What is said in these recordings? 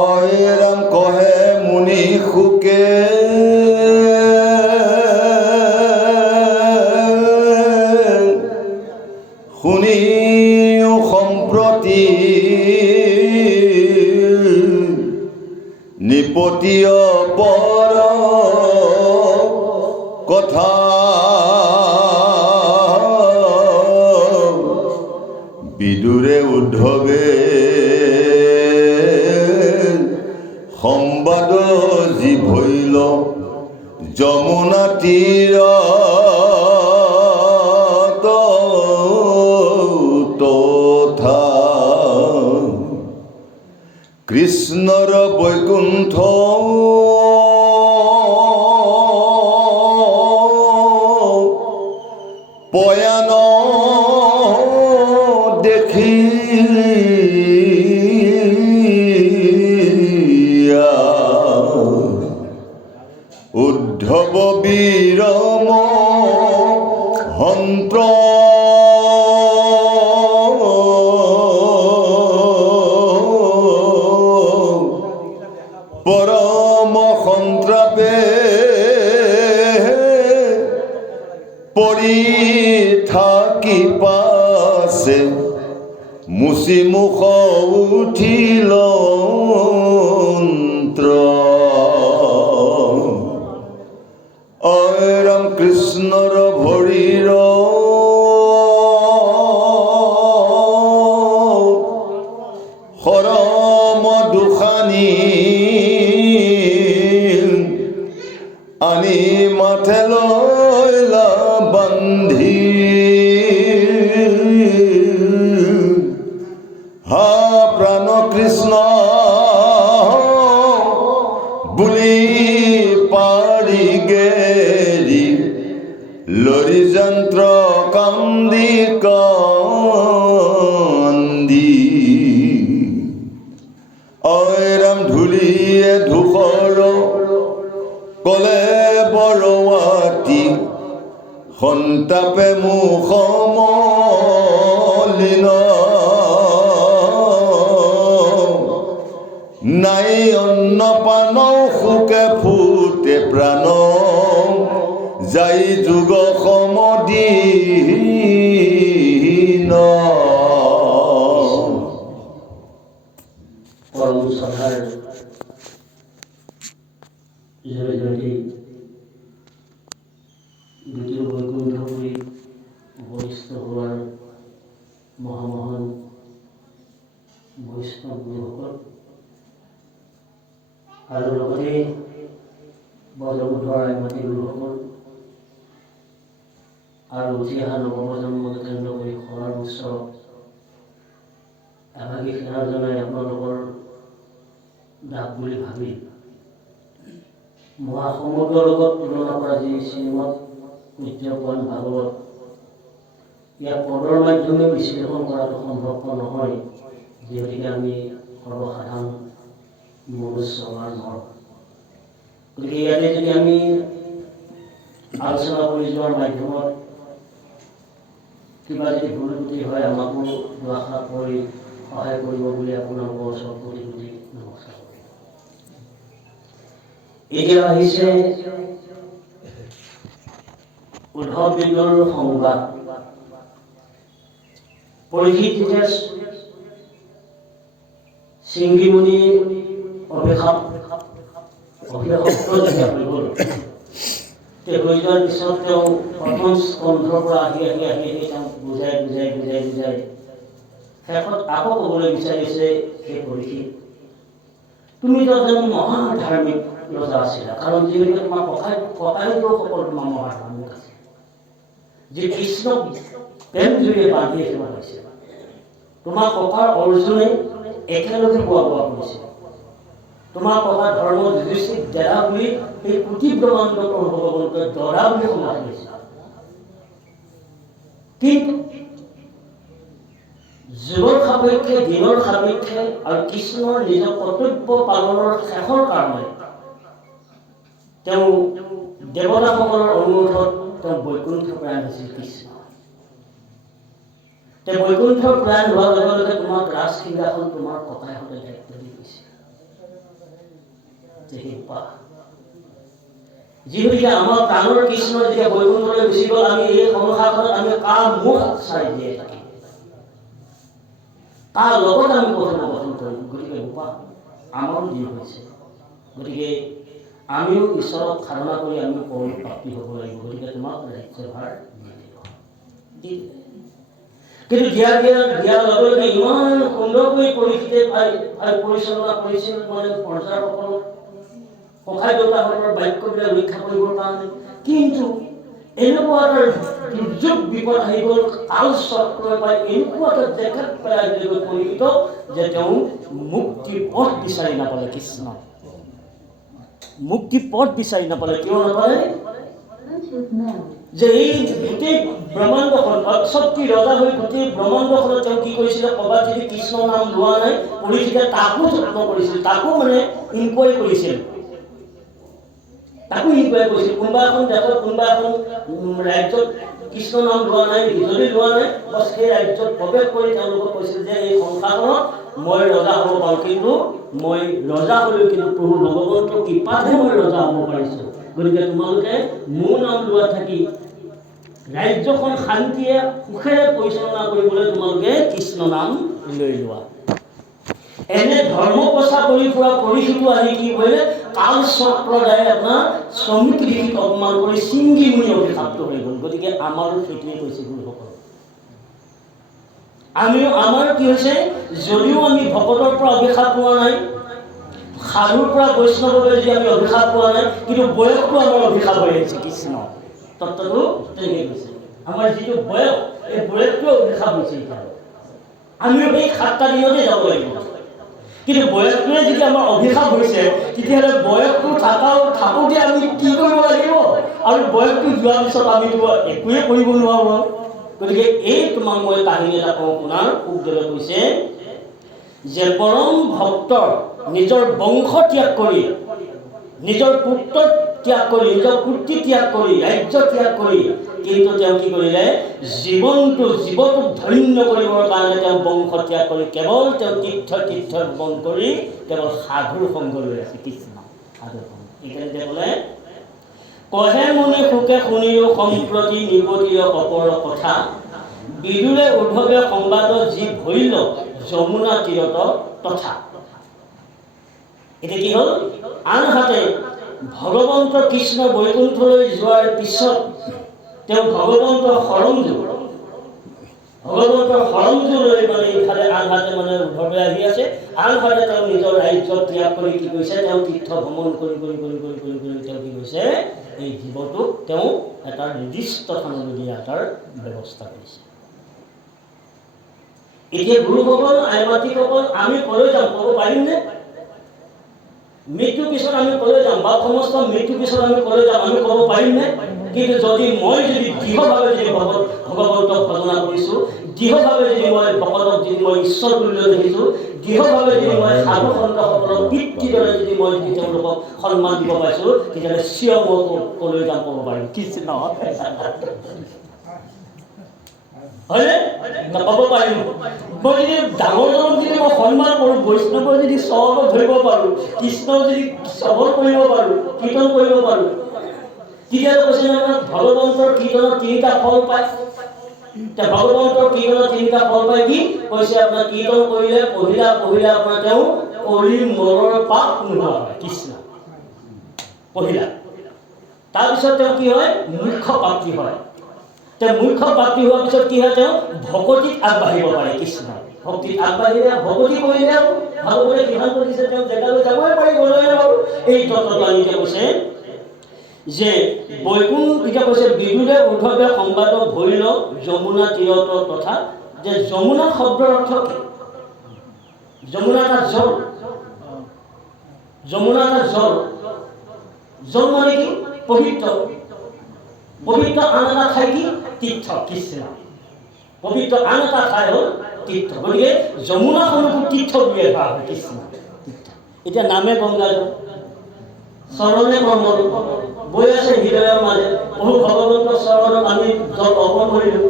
অইৰাম কহে মুনি সুকে শুনিও সম্প্ৰতি নিপতীয় পৰ কথা বিদুৰে উদ্ধৱে সংবাদ যি ভৈল যমুনা তীৰত তথা কৃষ্ণৰ বৈকুণ্ঠ পয়ান দেখি উদ্ধৱ বিৰম হন্ত্ৰ পৰম সন্ত্ৰাপে পৰি থাকি পাছে মুচি মুখ উঠিল অইৰাম কৃষ্ণৰ ভৰিৰ সৰম দুখানি আনি মাথে লৈলা বান্ধি হা প্ৰাণ কৃষ্ণ বুলি পাৰি গেৰি লৰি যন্ত্ৰ কান্দি কান্দি অইৰাম ধূলিয়ে ধূসৰ কলে বৰৱাতি সন্তাপে মুখ মলিন নাই অন্ন পান সুকে ফুটে প্ৰাণ যাই যুগ সমদিন পৰম সভাৰ জয়জয়ী দ্বিতীয় বৈকুণ্ঠপুৰী বৰিষ্ঠ হোৱাৰ মহামহান বৈষ্ণৱ গুৰুসকল আৰু লগতে বজবুদ্ধৰ আইমাতী গুৰুসকল আৰু উঠি অহা নৱপ্ৰজন্মক কেন্দ্ৰ কৰি সৰাৰ উৎসৱ এভাগী সেৱা জনাই আপোনালোকৰ দাস বুলি ভাবি মহাসমুদ্ৰৰ লগত তুলনা কৰা যি শ্ৰীমদ পূজ্যপান ভাগৱত ইয়াক পদৰ মাধ্যমে বিশ্লেষণ কৰাটো সম্ভৱপৰ নহয়, যিহেতুকে আমি সৰ্বসাধাৰণ মনুষ্য মানৱ। গতিকে ইয়াতে যদি আমি আলোচনা কৰি যোৱাৰ মাধ্যমত কিবা যদি ভুল ত্ৰুটি হয় আমাকো দুআষাৰ কৰি সহায় কৰিব বুলি আপোনালোকৰ ওচৰত কোটি কোটি নমস্কাৰ। এতিয়া আহিছে উদ্ধৱ বিদুৰ সংবাদ। পৰীক্ষিত যেতিয়া শৃংগীমুনি অভিষিক্ত যেতিয়া হৈ গ'ল, হৈ যোৱাৰ পিছত তেওঁ প্ৰথম স্কন্ধৰ পৰা আহি তেওঁক বুজাই শেষত আকৌ ক'বলৈ বিচাৰিছে, সেই পৰীক্ষিত তুমিতো এজন মহা ধাৰ্মিক ৰজা আছিলা, কাৰণ যিহেতুকে তোমাৰ ককাইদেউসকল তোমাৰ মহা ধাৰ্মিক আছে, যি কৃষ্ণক প্ৰেম জুৰিয়ে বান্ধি ৰাখিব পাৰিছে। তোমাৰ ককাৰ অৰ্জুনে একেলগে খোৱা বোৱা কৰিছে। তোমাৰ ককাৰ ধৰ্ম যুধিষ্ঠিৰ ডেৰা বুলি এই কোটি ব্ৰহ্মাণ্ড ভগৱন্ত ডৰা বুলি সমাজ কৰিছে। কিন্তু যুগৰ সাপেক্ষে দিনৰ সাপেক্ষে আৰু কৃষ্ণৰ নিজৰ কৰ্তব্য পালনৰ শেষৰ কাৰণে তেওঁ দেৱতাসকলৰ অনুৰোধত তেওঁ বৈকুণ্ঠ প্ৰয়াণ হৈছিল কৃষ্ণ। তেওঁ বৈকুণ্ঠ প্ৰয়াণ হোৱাৰ লগে লগে তোমাক ৰাজসিংহাসন তোমাৰ ককাইহঁতে দায়িত্ব দি গৈছে। যিহেতু আমাৰ প্ৰাণৰ কৃষ্ণ যেতিয়া বৈকুণ্ঠলৈ গুচি গ'ল, আমি এই সংসাৰখনত আমি কাৰ মুখ চাই দিয়ে থাকিম, কাৰ লগত আমি কথোপকথন কৰিম। গতিকে ৰূপা আমাৰো দিন হৈছে। গতিকে আমিও ঈশ্বৰক সাধনা কৰি আমিও পৰম প্ৰাপ্তি হ'ব লাগিব। গতিকে তোমাক ৰাজ্যভাৰ কিন্তু দিয়াৰ লগে লগে ইমান সুন্দৰকৈ পৰিস্থিতি পৰিচালনা কৰিছিল, মানে প্ৰজাসকলক ককাই দেউতাহঁতৰ বাক্যবিলাক ৰক্ষা কৰিবৰ কাৰণে। কিন্তু এনেকুৱা এটা দুৰ্যোগ বিপদ আহি গ'ল, কাল চক্ৰই পাই এনেকুৱা এটা জেগাত পেলাই দিলৈ পৰিণিত যে তেওঁ মুক্তিৰ পথ বিচাৰি নাপালে। কৃষ্ণ মুক্তিৰ পথ বিচাৰি নাপালে। কিয় নাপালে? যে এই গোটেই ব্ৰহ্মাণ্ডখন শক্তি ৰজা হৈ গোটেই ব্ৰহ্মাণ্ডখনত তেওঁ কি কৰিছিলে, ক'ৰবাত যদি কৃষ্ণ নাম লোৱা নাই, পৰিচিতে তাকো যত্ন কৰিছিল, তাকো মানে ইনকুৱাৰী কৰিছিল, কোনোবা এখন দেশত কোনোবা এখন ৰাজ্যত কৃষ্ণ নাম লোৱা নাই, যদি লোৱা নাই, বছ সেই ৰাজ্যত প্ৰৱেশ কৰি তেওঁলোকক কৈছিল যে এই সংসাৰখনত মই ৰজা হ'ব পাৰোঁ, কিন্তু মই ৰজা হ'লেও কিন্তু প্ৰভু ভগৱন্তৰ কৃপাতহে মই ৰজা হ'ব পাৰিছোঁ। গতিকে তোমালোকে মোৰ নাম লোৱা থাকি ৰাজ্যখন শান্তিয়ে সুখেৰে পৰিচালনা কৰিবলৈ তোমালোকে কৃষ্ণ নাম লৈ লোৱা। এনে ধৰ্ম প্ৰচাৰ কৰি ফুৰা পৰিস্থিতি আহি কি কৰিলে, কাল চক্ৰদায়ে আপোনাৰ শ্ৰমিক ঋষিক অপমান কৰি চিংগি মুনি অভিশাপ্ত হৈ গ'ল। গতিকে আমাৰো সেইটোৱে কৈছে গুৰুসকল। আমাৰ কি হৈছে, যদিও আমি ভকতৰ পৰা অভিশাপ পোৱা নাই, সাধুৰ পৰা বৈষ্ণৱলৈ যদি আমি অভিশাপ পোৱা নাই, কিন্তু বয়সটো আমাৰ অভিশাপ হৈ আহিছে। কৃষ্ণ তত্ত্বটো তেনেকৈ কৈছে। আমাৰ যিটো বয়স, এই বয়সটো অভিশাপ হৈছে। আমিও সেই 7টা দিনতে যাব লাগিব। কিন্তু বয়সটোৱে যদি আমাৰ অভিশাপ হৈছে, তেতিয়াহ'লে বয়সটো থাকোঁতে আমি কি কৰিব লাগিব, আৰু বয়সটো যোৱাৰ পিছত আমিতো একোৱে কৰিব নোৱাৰোঁ। গতিকে এই তোমাক মই কাহিনী এটা কওঁ, শুনাৰ। সুখদেৱে কৈছে যে পৰম ভক্তৰ নিজৰ বংশ ত্যাগ কৰি, নিজৰ পুত্ৰ ত্যাগ কৰি, নিজৰ পুত্ৰী ত্যাগ কৰি, ৰাজ্য ত্যাগ কৰি, কিন্তু তেওঁ কি কৰিলে, জীৱটোক ধন্য কৰিবৰ কাৰণে তেওঁ বংশ ত্যাগ কৰি কেৱল তেওঁ তীৰ্থ বন কৰি কেৱল সাধুৰ সংগ লৈ আছে। কৃষ্ণ সাধুৰ সংগ। এইকাৰণে বোলে কহে মুনি সুখে শুনিও সম্প্ৰতি নিপতীয় অপৰ কথা, বিদুৰে উদ্ধৱে সংবাদ যি ভৰিল যমুনা তীৰত তথা। এতিয়া কি হ'ল, আনহাতে ভগৱন্ত কৃষ্ণ বৈকুণ্ঠলৈ যোৱাৰ পিছত তেওঁ ভগৱন্তৰ সৰঞ্জু লৈ মানে ইফালে আনহাতে মানে উদ্ধৱে আহি আছে, আনহাতে তেওঁ নিজৰ ৰাজ্য ত্যাগ কৰি কি কৰিছে, তেওঁ তীৰ্থ ভ্ৰমণ কৰি তেওঁ কি কৰিছে, এই জীৱটোক তেওঁ এটা নিৰ্দিষ্ট স্থানলৈ দিয়া এটাৰ ব্যৱস্থা কৰিছে। এতিয়া গুৰুসকল, আইমাতৃসকল, আমি কলৈ যাম ক'ব পাৰিমনে? মৃত্যুৰ পিছত আমি কলৈ যাম, বা সমস্ত মৃত্যুৰ পিছত আমি কলৈ যাম, আমি ক'ব পাৰিমনে? কিন্তু যদি দৃঢ়ভাৱে যদি ভগৱন্তক ভজনা কৰিছোঁ, দৃঢ়ভাৱে যদি মই ভকতক যদি মই ঈশ্বৰ তুল্য দেখিছোঁ, দৃঢ়ভাৱে যদি মই সাধু সন্তসকলক পিতৃদৰে যদি মই তেওঁলোকক সন্মান দিব পাইছোঁ, তেতিয়াহ'লে চিঞৰ মই কলৈ যাম ক'ব পাৰিম। কৃষ্ণ হয়নে? ক'ব পাৰিম। মই যদি ডাঙৰজনক যদি মই সন্মান কৰোঁ, বৈষ্ণৱক যদি চৰণত ধৰিব পাৰোঁ, কৃষ্ণক যদি শ্ৰৱণ কৰিব পাৰোঁ, কীৰ্তন কৰিব পাৰোঁ, তেতিয়াহ'লে কৈছে ভগৱন্তৰ কীৰ্তনৰ 3টা ফল পায়। ভগৱন্তৰ কীৰ্তনৰ 3টা ফল পায় কি? কৈছে আপোনাৰ কীৰ্তন কৰিলে পঢ়িলে আপোনাৰ তেওঁ অলিৰ মলৰ পাপ নোহোৱা হয়। কৃষ্ণ পঢ়িলা, তাৰপিছত তেওঁ কি হয়, মুখ্য প্ৰাপ্তি হয়। তেওঁ মুখ্য প্ৰাপ্তি হোৱাৰ পিছত কি হয়, তেওঁ ভকতিত আগবাঢ়িব পাৰে। কৃষ্ণ ভক্তিত আগবাঢ়িলে, ভকতি কৰিলে ভাগৱতে সিদ্ধান্ত দিছে তেওঁ জেগালৈ যাবই পাৰিব নোৱাৰে। এই তত্ত্বটো আনিকে কৈছে যে এতিয়া কৈছে বিদুৰে উদ্ধৱে সংবাদ ভৰিল যমুনা তীৰত তথা। যে যমুনা শব্দৰ অৰ্থ কি? যমুনা এটা জল, যমুনা এটা জল। জল মানে কি? পবিত্ৰ। পবিত্ৰ আন এটা ঠাই কি? তীৰ্থ। কৃষ্ণ পবিত্ৰ আন এটা ঠাই হ'ল তীৰ্থ। গতিকে যমুনাখনকো তীৰ্থ বুলিয়ে ধৰা হয়। কৃষ্ণ তীৰ্থ। এতিয়া নামে গংগাজল, চৰণে কমল, বৈ আছে হৃদয়ৰ মাজে। প্ৰভু ভগৱন্তৰ চৰণত আমি জল অৰ্পণ কৰিলোঁ।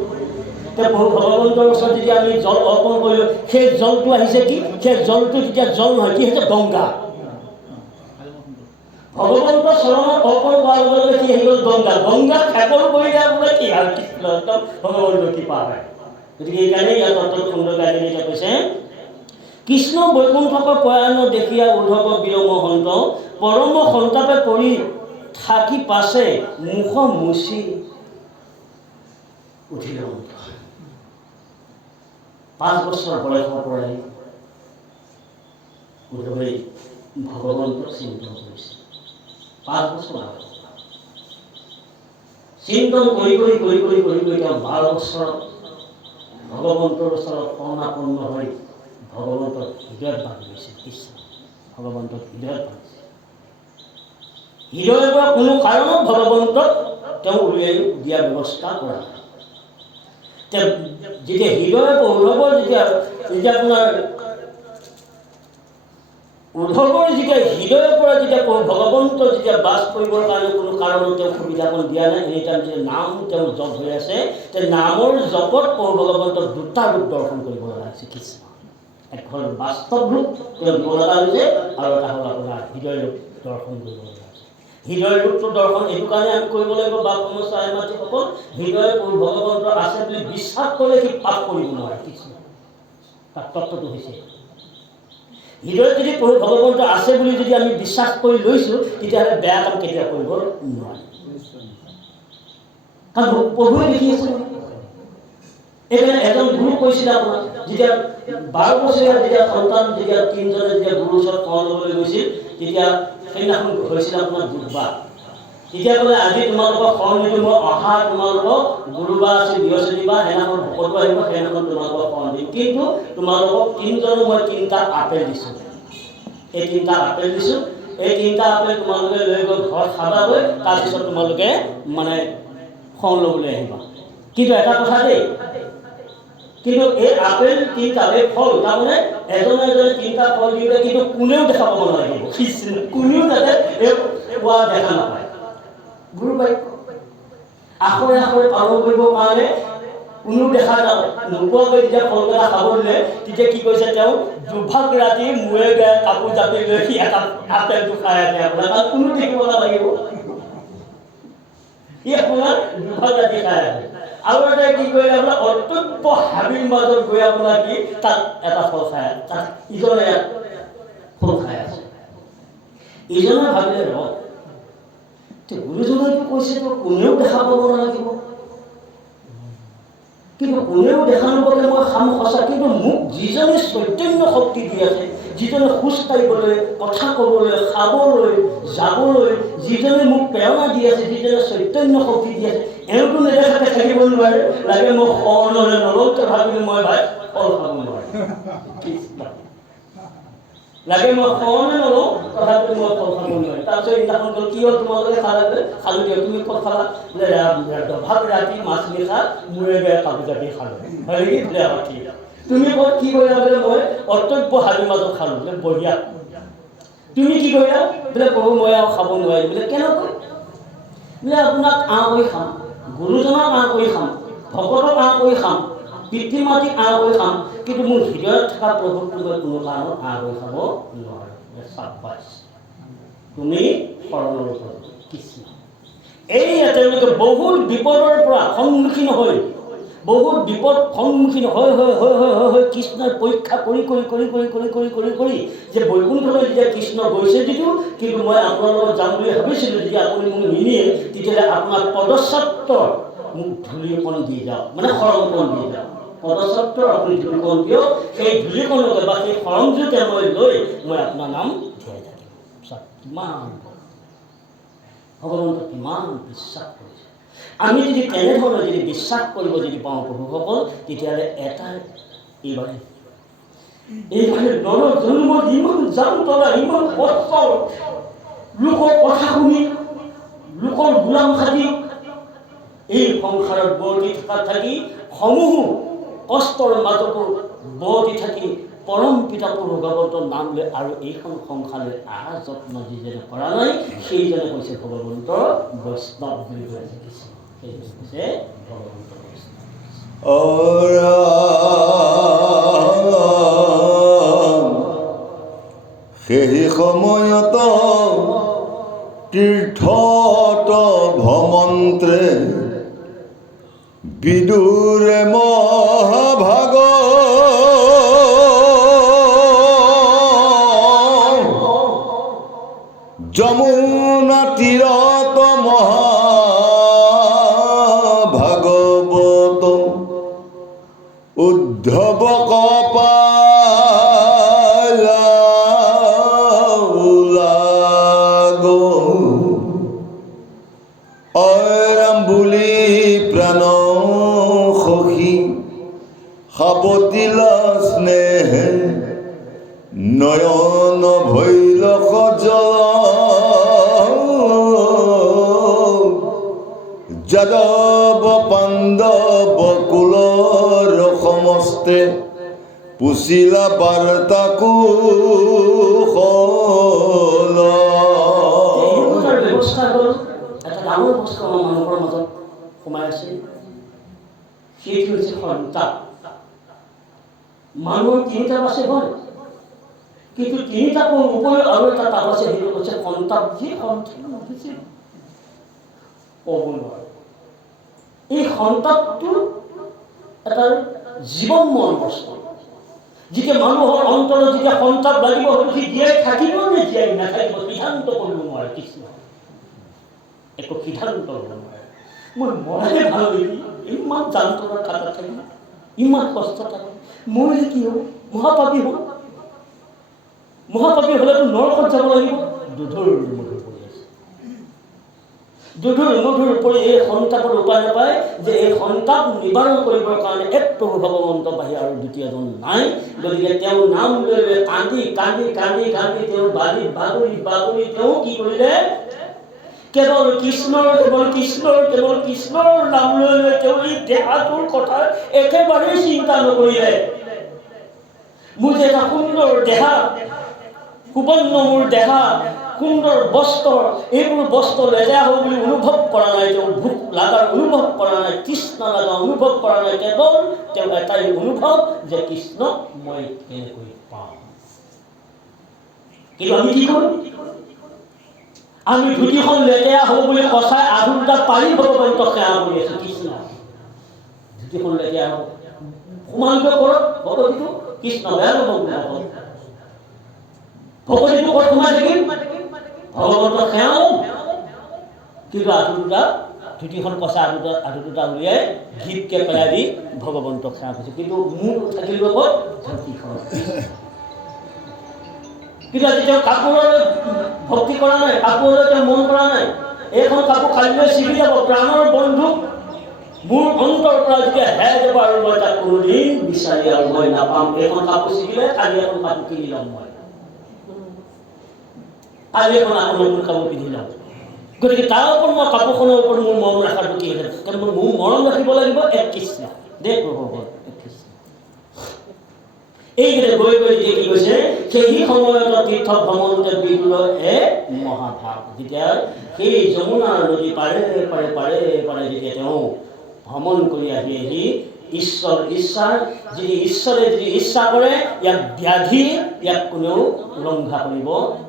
এতিয়া প্ৰভু ভগৱন্তৰ ওচৰত যেতিয়া আমি জল অৰ্পণ কৰিলোঁ, সেই জলটো আহিছে কি? সেই জলটো যেতিয়া জল নহয়, কি হৈছে? গংগা। ভগৱন্ত চৰণত অৰ্পণ কৰাৰ লগে লগে কি আহি গ'ল গংগা গংগা ঠেকৰ কৰিলে বোলে কি আৰু কৃষ্ণ একদম ভগৱন্ত কৃপা হয়। গতিকে এইকাৰণে ইয়াত অত্যন্ত সুন্দৰকৈ আনি এতিয়া কৈছে কৃষ্ণ বৈকুণ্ঠকৰ প্ৰয়াণ দেখিয়া উদ্ধৱ বিৰম সন্ত পৰম সন্তাপে পৰি থাকি পাছে মুখ মুচি উঠিল। 5 বছৰ বয়সৰ পৰাই উদ্ধৱে ভগৱন্তক চিন্তন কৰিছে। 5 বছৰ চিন্তন কৰি কৰি কৰি কৰি কৰি কৰি তেওঁ 12 বছৰত ভগৱন্তৰ ওচৰত শৰণাপন্ন হৈ ভগৱন্তক হৃদয়ত বান্ধি লৈছে। কৃষ্ণ ভগৱন্তক হৃদয়ত বান্ধিছে। হৃদয়ৰ পৰা কোনো কাৰণত ভগৱন্তক তেওঁ উলিয়াই দিয়া ব্যৱস্থা কৰা নাই। যেতিয়া হৃদয়ৰ পৰা উদ্ধৱৰ যেতিয়া আপোনাৰ উদ্ধৱৰ যেতিয়া হৃদয়ৰ পৰা যেতিয়া ভগৱন্ত যেতিয়া বাস কৰিবৰ কাৰণে কোনো কাৰণত তেওঁ সুবিধাকণ দিয়া নাই। এনিটাইম যে নাম তেওঁৰ জপ হৈ আছে, তে নামৰ জপত ভগৱন্তক 2টা ৰূপ দৰ্শন কৰিব লগা হৈছে। কৃষ্ণ এক হ'ল বাস্তৱ ৰূপ তেওঁ দিব লগা হৈছে, আৰু এটা হ'ল আপোনাৰ হৃদয় ৰূপ দৰ্শন কৰিব লগা হৈছে। হৃদয় ৰূপটো দৰ্শন এইটো কাৰণে আমি কৰিব লাগিব বা সমস্যা মাতৃসকল হৃদয় ভগৱন্ত আছে বুলি বিশ্বাস কৰিলে সি পাপ কৰিব নোৱাৰে। কৃষ্ণ তাৰ তত্ত্বটো হৈছে হৃদয়ত যদি ভগৱন্ত আছে বুলি যদি আমি বিশ্বাস কৰি লৈছোঁ তেতিয়াহ'লে বেয়া কাম কেতিয়াও কৰিব নোৱাৰে। কাৰণ প্ৰভুৱে দেখি আছে। এইকাৰণে এজন গুৰু কৈছিলে আপোনাৰ যেতিয়া 12 বছৰীয়া যেতিয়া সন্তান যেতিয়া 3জনে যেতিয়া গুৰুৰ ওচৰত শৰণ ল'বলৈ গৈছিল তেতিয়া সেইদিনাখন হৈছিল আপোনাৰ বুধবাৰ। তেতিয়া ক'লে আজি তোমালোকক শৰণ নিদিওঁ, মই অহা তোমালোকক গুৰুবাৰ আছে বৃহস্পতিবাৰ সেইদিনাখন ভকতো আহিব, সেইদিনাখন তোমালোকক শৰণ দিম। কিন্তু তোমালোকক 3জনক মই 3টা আপেল দিছোঁ। এই 3টা আপেল দিছোঁ। এই 3টা আপেল তোমালোকে লৈ গৈ ঘৰত খাবাগৈ, তাৰপিছত তোমালোকে মানে শৰণ ল'বলৈ আহিবা। কিন্তু এটা কথা দেই, কিন্তু এই আপেল 3টা এই ফল তাৰমানে এজনে 3টা ফল দিলে কিন্তু কোনেও দেখা পাব নালাগিব। কোনেও যাতে পোৱা দেখা নাপায়। গুৰু বাক্য আখৰে আখৰে পালন কৰিবৰ কাৰণে কোনো দেখা নোপোৱাকৈ যেতিয়া ফলকেইটা খাব দিলে তেতিয়া কি কৰিছে তেওঁ 2 ভাগ ৰাতি মূৰে গায়ে কাপোৰ জাপি লৈ সি এটা আপেলটো খাই আছে। আপোনাৰ তাত কোনো দেখিব নালাগিব। ই আপোনাৰ 2 ভাগ ৰাতি খাই আছে। আৰু এটা কি কৰিলে আপোনাৰ অত্যন্ত হাবিৰ মাজত গৈ আপোনাৰ কি তাত এটা ফল খাই আছে, তাত ইজনে ফল খাই আছে। ইজনে ভাবিলে ৰ গুৰুজনাইতো কৈছে তো কোনেও দেখা পাব নালাগিব, কিন্তু কোনেও দেখা নোপোৱাকৈ মই খাম সঁচা, কিন্তু মোক যিজনে চৈতন্য শক্তি দি আছে, যিজনে খোজ কাঢ়িবলৈ, কথা ক'বলৈ, খাবলৈ, যাবলৈ, যিজনে মোক প্ৰেৰণা দি আছে, যিজনে চৈতন্য শক্তি দি আছে, এওঁতো নেদেখাকৈ থাকিব নোৱাৰে। লাগে মই শৰণলৈ নলওঁতে ভাবিলো মই ভাই ফল খাব নোৱাৰে। লাগে মই শৰণে নলওঁ তথাপিতো মই ফল খাব নোৱাৰিম। তাৰপিছত সেইদিনাখন গ'ল কি হ'ল তোমালোকে খালা খালো দিয়ক তুমি ফল খালা বোলে 2 ভাগ ৰাতি মাছ নিশা মূৰে গায়ে কাপোৰ জাপি খালো হয় নেকি বোলে আমাৰ ঠিক তুমি ক'ত কি কৰিলা বোলে মই অত্যন্ত হাবিৰ মাজত খালো বোলে বঢ়িয়া। তুমি কি কৰিলা বোলে প্ৰভু মই আৰু খাব নোৱাৰিম বোলে কেনেকৈ বোলে আপোনাক কৰি খাম, গুৰুজনক কৰি খাম, ভকতক কৰি খাম, পিতৃ মাতৃক কৰি খাম, কিন্তু মোৰ হৃদয়ত থকা প্ৰভুক মই কোনো কাৰণত কৰি খাব নোৱাৰোঁ। তুমি শৰণৰ কৃষ্ণ। এই তেওঁলোকে বহুত বিপদৰ পৰা সন্মুখীন হৈ বহুত বিপদ সন্মুখীন হৈ কৃষ্ণই পৰীক্ষা কৰি কৰি কৰি কৰি কৰি কৰি কৰি কৰি যে বৈকুণ্ঠলৈ যেতিয়া কৃষ্ণ গৈছে যদিও কিন্তু মই আপোনাৰ লগত যাম বুলি ভাবিছিলোঁ, যেতিয়া আপুনি মোক নিনিয়ে তেতিয়াহ'লে আপোনাৰ পদস্বত্ব মোক ধূলিকণ দি যাওক, মানে শৰণকণ দি যাওক। পদস্বত্ব আপুনি ধূলিকণ দিয়ক, সেই ধূলিকণকে বা সেই শৰণযোগে মই লৈ মই আপোনাৰ নাম ধীয়াই থাকিম। কিমান ভগৱন্তক কিমান বিশ্বাস কৰিছে। আমি যদি তেনেধৰণে যদি বিশ্বাস কৰিব যদি পাওঁ প্ৰভুসকল তেতিয়াহ'লে এটাই এইবাৰে নৰ জন্মত ইমান যান্ত্ৰণা ইমান কষ্ট, লোকৰ কথা শুনি লোকৰ গোলাম খাটি এই সংসাৰত বৰ্তি থাকি সমূহ কষ্টৰ মাজতো বৰ্তি থাকি পৰম পিতা ভগৱন্তৰ নাম লৈ আৰু এইখন সংসাৰলৈ যত্ন যিজনে কৰা নাই সেইজনে কৈছে ভগৱন্তৰ বৈষ্ণৱ বুলি কৈছে কৃষ্ণ। সেইজনে কৈছে ভগৱন্তৰ বৈষ্ণৱ। সেই সময়ত তীৰ্থত ভ্ৰমন্ত্ৰে বিদুৰে মহাভাগ যমুনা তীৰত মহাভাগৱত উদ্ধৱ কপালা ওলাগ অৰাম বুলি প্ৰাণ সখী সাৱতিলা স্নেহে নয়ন ভৈল সজল যাদৱ পাণ্ডৱ কুলৰ সমস্তে পুছিলা বাৰ্তা কুশল। ব্যৱস্থা হ'ল এটা ডাঙৰ বস্তু আমাৰ মানুহৰ মাজত সোমাই আছে, সেইটো হৈছে সন্তাপ। মানুহৰ তিনিটা আছে হয়, কিন্তু তিনিটাকৰ উপৰিও আৰু এটা তাপ আছে, সেইটো হৈছে সন্তাপ। যি সন্তাপ উঠিছে ক'ব নোৱাৰে। এই সন্তাপটো এটা জীৱনময় বস্তু। যেতিয়া মানুহৰ অন্তৰত যেতিয়া সন্তাপ লাগিব, সি জীয়াই থাকিব নে জীয়াই নাথাকিব সিদ্ধান্ত কৰিব নোৱাৰে। কৃষ্ণ একো সিদ্ধান্ত ল'ব নোৱাৰে। মোৰ মনে ভাল লাগি ইমান যান্ত্ৰণাৰ কাটা থাকিব, ইমান কষ্ট থাকে, মই কি হ'ব? মহাপাপী হ'ব। মহাপাপী হ'লেতো নৰকত যাব লাগিব। দুধুৰ মধুৰ পৰি আছে, দুধুৰ মধুৰ পৰি এই সন্তাপৰ উপায় নাপায় যে এই সন্তাপ নিবাৰণ কৰিবৰ কাৰণে এক প্ৰভু ভগৱন্ত বাহিৰে আৰু দ্বিতীয়জন নাই। গতিকে তেওঁ নাম লৈ লৈ কান্দি কান্দি কান্দি কান্দি তেওঁ বাগৰি বাগৰি বাগৰি তেওঁ কি কৰিলে? কেৱল কৃষ্ণৰ কেৱল কৃষ্ণৰ কেৱল কৃষ্ণৰ নাম লৈ লৈ তেওঁ এই দেহাটোৰ কথা একেবাৰেই চিন্তা নকৰিলে। মোৰ যে এটা সুন্দৰ দেহা, সুবৰ্ণ মোৰ দেহা, সুন্দৰ বস্ত্ৰ, এইবোৰ বস্ত্ৰ লেতেৰা হ'ব বুলি অনুভৱ কৰা নাই। তেওঁ ভোক লগাৰ অনুভৱ কৰা নাই, তৃষ্ণা লগা অনুভৱ কৰা নাই। কেৱল তেওঁ এটাই অনুভৱ যে কৃষ্ণক মই কেনেকৈ পাওঁ। কিন্তু আমি কি কৰোঁ? আমি ধুতিখন লেতেৰা হ'ব বুলি কচাই আধু দুটা পাৰি ভগৱন্তক সেৱা কৰি আছোঁ। কৃষ্ণ ধুতিখন লেতেৰা হ'ব সমানটো কৰক ভগৱতীটো। কৃষ্ণ বেয়া নকৰক, ভগৱতীটো ক'ত সোমাই থাকিম? ভগৱন্তক সেৱা ল'ম। কিন্তু আধু দুটা ধুতিখন কচাই আধু দুটা উলিয়াই গীতকে পেলাই দি ভগৱন্তক সেৱা কৰিছোঁ। কিন্তু মোৰ থাকিব ক'ত? ধুতিখন। কিন্তু আজি তেওঁ কাপোৰলৈ ভক্তি কৰা নাই, কাপোৰলৈ তেওঁ মন কৰা নাই। এইখন কাপোৰ কালিলৈ ছিগি যাব। প্ৰাণৰ বন্ধু মোৰ অন্তৰ পৰা যেতিয়া হেৰাই যাব আৰু মই তাক কোনোদিন বিচাৰি আৰু মই নাপাম। এইখন কাপোৰ ছিগিলে কালি এখন কাপোৰ কিনি ল'ম মই, কালি এখন আকৌ নতুন কাপোৰ পিন্ধি ল'ম। গতিকে তাৰ ওপৰত মই কাপোৰখনৰ ওপৰত মোৰ মৰম ৰখাটো কি আছে? কাৰণ মোৰ মৰম ৰাখিব লাগিব এক কৃষ্ণ। দেশ প্ৰভু এক কৃষ্ণ। এইকেইটা গৈ গৈ যেতিয়া কি কৈছে, সেই সময়ত তীৰ্থ ভ্ৰমণতে বিদুৰৰ এক মহাভাগ। যেতিয়া সেই যমুনাৰ নদী পাৰে পাৰে পাৰে পাৰে যেতিয়া তেওঁ ভ্ৰমণ কৰি আহি আহি ঈশ্বৰ ইচ্ছা, যদি ঈশ্বৰে যদি ইচ্ছা কৰে ইয়াক ব্যাধি ইয়াক কোনেও উলংঘা কৰিব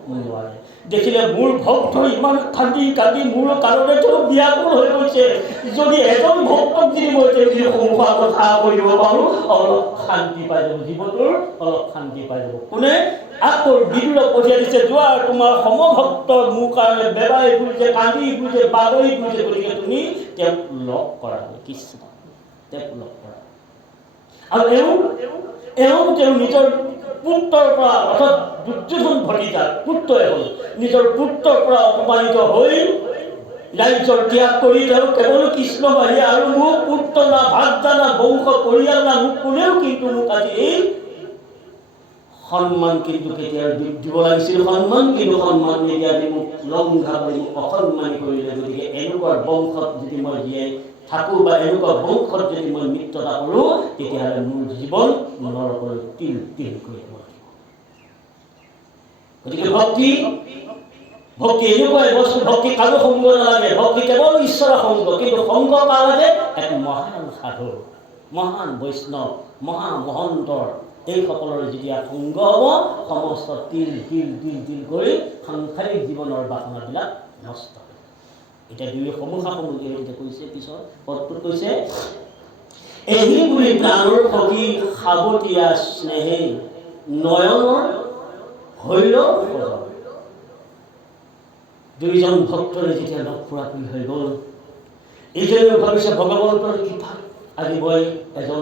নোৱাৰে। দেখিলে মোৰ ভক্ত ইমান কান্দি কান্দি মোৰ কাৰণে তেওঁ ব্যাকুল হৈ গৈছে। যদি এজন ভক্তক যদি মই যদি সন্মুখৰ কথা কৰিব পাৰোঁ, অলপ শান্তি পাই যাব, জীৱনটোৰ অলপ শান্তি পাই যাব। কোনে? আকৌ বিদুৰক পঠিয়াই দিছে, যোৱা তোমাৰ সমভক্ত মোৰ কাৰণে বেবাই ফুৰিছে, কান্দি ফুৰিছে, বাগৰি ফুৰিছে। গতিকে তুমি তেওঁক লগ কৰা। কৃষ্ণ তেওঁক লগ কৰা। আৰু তেওঁ নিজৰ পুত্ৰৰ পৰা অৰ্থাৎ দুৰ্যোধন ভতিজাৰ পুত্ৰই হ'ল, নিজৰ পুত্ৰৰ পৰা অপমানিত হৈ ৰাজ্যৰ ত্যাগ কৰি তেওঁ কেৱল কৃষ্ণ বাহিৰে আৰু মোৰ পুত্ৰ না ভাগ্যা না বংশ পৰিয়াল না মোক কোনেও কিন্তু মোক আজি এই সন্মান কিন্তু কেতিয়া দিব লাগিছিল সন্মান, কিন্তু সন্মান নিদিয়া দি মোক লংঘা কৰি মোক অসন্মানী কৰিলে। গতিকে এনেকুৱা বংশত যদি মই জীয়াই থাকোঁ বা এনেকুৱা বংশত যদি মই মৃত্যুতা কৰোঁ, তেতিয়াহ'লে মোৰ জীৱন নৰকৰ তিল তিল কৰি হ'ব। গতিকে ভক্তি এনেকুৱাই বস্তু, ভক্তি কাৰো সংগ নালাগে। ভক্তি কেৱল ঈশ্বৰৰ সংগ, কিন্তু সংগ কাৰ লাগে? এক মহান সাধু, মহান বৈষ্ণৱ, মহামহন্তৰ এই সকলৰ যেতিয়া সংগ হ'ব সমস্ত তিল তিল তিল তিল কৰি সাংসাৰিক জীৱনৰ বাসনাবিলাক নষ্ট হ'ব। এতিয়া দুই সমুখাসমূহ এতিয়া কৈছে পিছত পদটোত কৈছে এহি বুলি প্ৰাণৰ সখী সাৱতীয়া স্নেহে নয়নৰ হৈল সজল। দুইজন ভক্তৰে যেতিয়া লগ ফুৰাফুৰি হৈ গ'ল, ইজনেও ভাবিছে ভগৱন্তৰ কৃপাত আজি মই এজন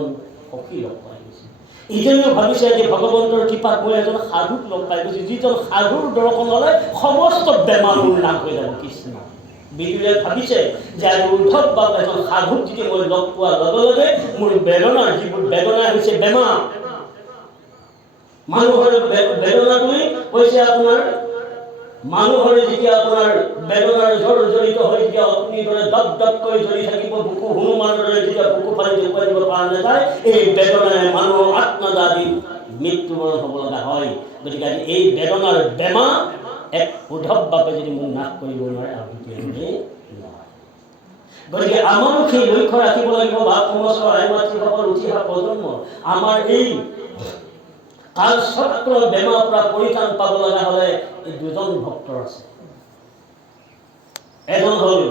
সখী লগ পাই গৈছোঁ, ইজনেও ভাবিছে যে ভগৱন্তৰ কৃপাত মই এজন সাধুক লগ পাই গৈছোঁ, যিজন সাধুৰ দৰ্শন হ'লে সমস্ত বেমাৰ নাশ হৈ যাব। কৃষ্ণ বিদুৰে ভাবিছে যে আজি উদ্ধৱ বা এজন সাধুক যদি মই লগ পোৱাৰ লগে লগে মোৰ বেদনা, যিবোৰ বেদনা হৈছে বেমাৰ, মানুহৰ বেদনাটোৱে হৈছে আপোনাৰ মানুহৰ যেতিয়া আপোনাৰ বেদনাৰ জ্বৰ জড়িত হৈ যেতিয়া অগ্নিৰ দৰে দপ দপকৈ জ্বলি থাকিব, বুকু হনুমানৰ দৰে যেতিয়া বুকু ফালি দেখুৱাই দিব পৰা নাযায়, এই বেদনাৰে মানুহৰ আত্মদা দি মৃত্যুবৰণ হ'ব লগা হয়। গতিকে আজি এই বেদনাৰ বেমাৰ এক উদ্ধৱ বাপে যদি মোক নাশ কৰিব নোৱাৰে আৰু দ্বিতীয়জনে নহয়। গতিকে আমাৰো সেই লক্ষ্য ৰাখিব লাগিব বা সমস্ত আই মাতৃসকল উঠি অহা প্ৰজন্ম আমাৰ এই কাল চক্ৰৰ বেমাৰৰ পৰা পৰিত্ৰাণ পাব লগা হ'লে এই দুজন ভক্তৰ আছে। এজন হ'ল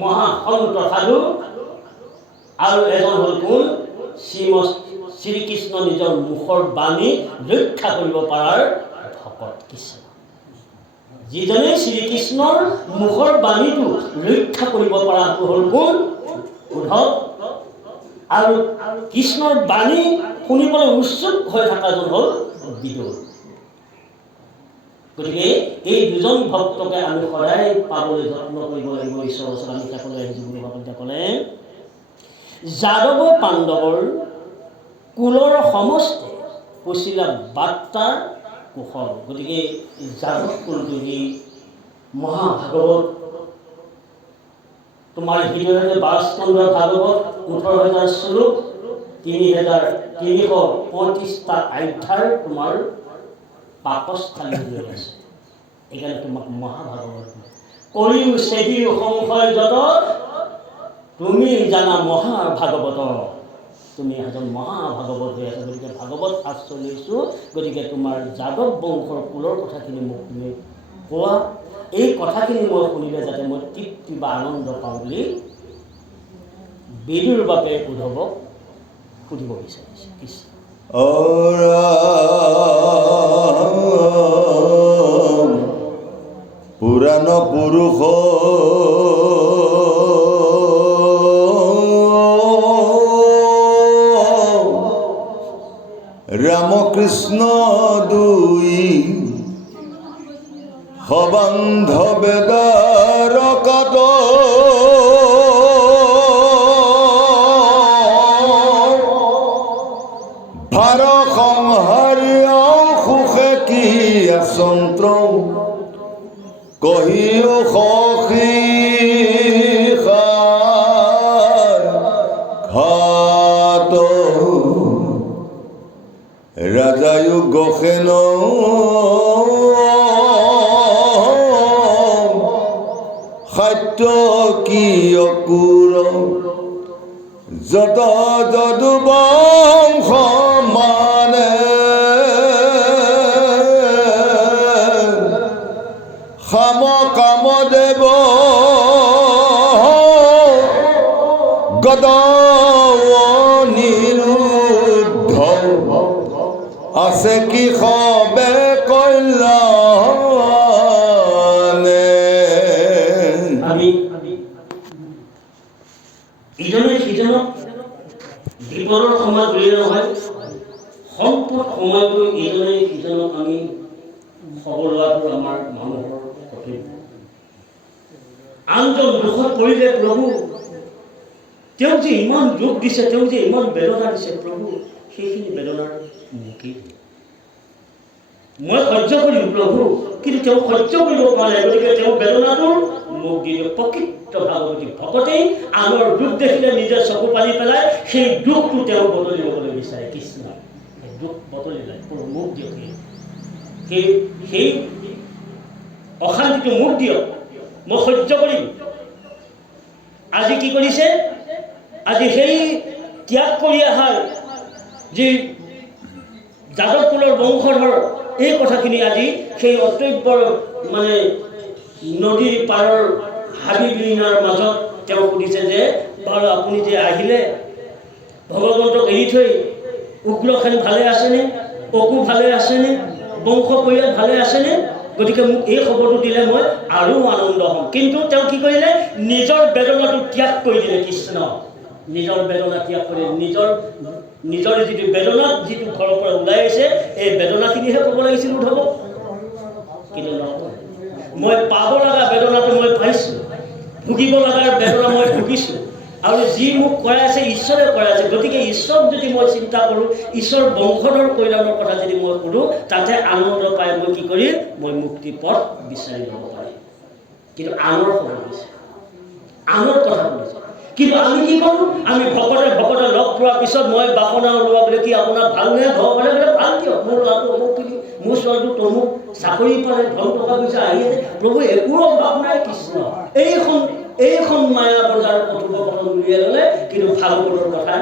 মহাসন্ত সাধু আৰু এজন হ'ল কোন? শ্ৰীকৃষ্ণ নিজৰ মুখৰ বাণী ৰক্ষা কৰিব পৰাৰ ভকত কৃষ্ণ। যিজনে শ্ৰীকৃষ্ণৰ মুখৰ বাণীটো ৰক্ষা কৰিব পৰাটো হ'ল কোন? উদ্ধৱ। আৰু কৃষ্ণৰ বাণী শুনিবলৈ উৎসুক হৈ থকাজন হ'ল বিদুৰ। গতিকে এই দুজন ভক্তকে আমি সদায় পাবলৈ যত্ন কৰিব লাগিব। ঈশ্বৰৰ ওচৰত আমি সকলোৱে আহিছোঁ বুলি ভগৱন্তই ক'লে যাদৱ পাণ্ডৱৰ কুলৰ সমষ্টি পুচিলা বাৰ্তাৰ কুশল। গতিকে যাদৱ কুলটো সি মহাভাগৱত, তোমাৰ হৃদয়তে 22 খণ্ড ভাগৱত, 18,000 শ্লোক, 3,335টা অধ্যায় তোমাৰ পাকস্থলী হৈ আছে। এইকাৰণে তোমাক মহাভাগৱত কৰিও চেদিও সংশয় যত তুমি জানা মহাভাগৱত, তুমি এজন মহাভাগৱত হৈ আছা। গতিকে ভাগৱত আশ্ৰয় লৈছোঁ। গতিকে তোমাৰ যাদৱ বংশৰ কুলৰ কথাখিনি মোক তুমি কোৱা, এই কথাখিনি মই শুনিলে যাতে মই তৃপ্তি বা আনন্দ পাওঁ বুলি বিদুৰ বাপে উদ্ধৱক সুধিব বিচাৰিছে। কৃষ্ণ পুৰাণ পুৰুষ ৰামকৃষ্ণ দুই সবান্ধ বেদাৰ কাট ভাৰ সংহাৰীয় সুখে কি আচন্ত্ৰ কহিও সখী ঘাত ৰাজায়ো গখেন সত্য কি অকুৰ যত যদু বংশ মানে খাম কাম দেৱ গদ নিৰুদ্ধ আছে কি সবে কল্যাণে। আমি ইজনে সিজনক বিপদৰ সময়ত বুলি নহয়, সম্পদ সময়তো ইজনে সিজনক আমি খবৰ লোৱাটো আমাৰ মানুহৰ কৰ্তব্য। আনজন দুখত পৰিলে প্ৰভু তেওঁক যে ইমান দুখ দিছে, তেওঁক যে ইমান বেদনা দিছে, প্ৰভু সেইখিনি বেদনাৰ মুক্তি মই সহ্য কৰিম প্ৰভু, কিন্তু তেওঁ সহ্য কৰিব পৰা নাই। গতিকে তেওঁ বেদনাটোৰ মুখ দি দিয়ক। প্ৰকৃত ভাগৱতী ভকতেই আনৰ দুখ দেখিলে নিজে চকু পানী পেলাই সেই দুখটো তেওঁ বদলি ল'বলৈ বিচাৰে। কৃষ্ণ দুখ বদলি লয়, মুখ দিয়ক, সেই অশান্তিটো মুখ দিয়ক, মই সহ্য কৰিম। আজি কি কৰিছে? আজি সেই ত্যাগ কৰি অহাৰ যি যাদৱ কুলৰ বংশধৰ এই কথাখিনি আজি সেই অতব্যৰ মানে নদীৰ পাৰৰ হাবি বিৰিণাৰ মাজত তেওঁ সুধিছে যে বাৰু আপুনি যে আহিলে ভগৱন্তক এৰি থৈ উগ্ৰসেন ভালে আছেনে, অকু ভালে আছেনে, বংশ পৰিয়াল ভালে আছেনে? গতিকে মোক এই খবৰটো দিলে মই আৰু আনন্দ হ'ম। কিন্তু তেওঁ কি কৰিলে? নিজৰ বেদনাটো ত্যাগ কৰি দিলে। কৃষ্ণ নিজৰ বেদনা ত্যাগ কৰি নিজৰ যিটো বেদনাত যিটো ঘৰৰ পৰা ওলাই আহিছে এই বেদনাখিনিহে ক'ব লাগিছিল উদ্ধৱ, কিন্তু নকয়। মই পাব লগা বেদনাটো মই পাইছোঁ, ভুগিব লগা বেদনা মই ভুগিছোঁ, আৰু যি মোক কৰাই আছে ঈশ্বৰে কৰাই আছে। গতিকে ঈশ্বৰক যদি মই চিন্তা কৰোঁ, ঈশ্বৰ বংশধৰ কল্যাণৰ কথা যদি মই সোধোঁ, তাতে আনন্দ পাই মই কি কৰিম? মই মুক্তি পথ বিচাৰি ল'ব পাৰিম। কিন্তু আনৰ খবৰ দিছে, আনৰ কথা শুনিছে। কিন্তু আমি কি কৰোঁ? আমি ভকতে লগ পোৱাৰ পিছত মই বাসনা ওলোৱা বোলে কি আপোনাৰ ভালনে? ঘৰ মানে বোলে ভাল দিয়ক, মোৰ ল'ৰাটো অমুক কিনি, মোৰ ছোৱালীটো তমুক, চাকৰি পালে, ধন টকা পইচা আহি আছে, প্ৰভু একো অভাৱ নাই। কৃষ্ণ এইখন মায়া বজাৰৰ কথোপকথন উলিয়াই ল'লে, কিন্তু ভাগৱতৰ কথা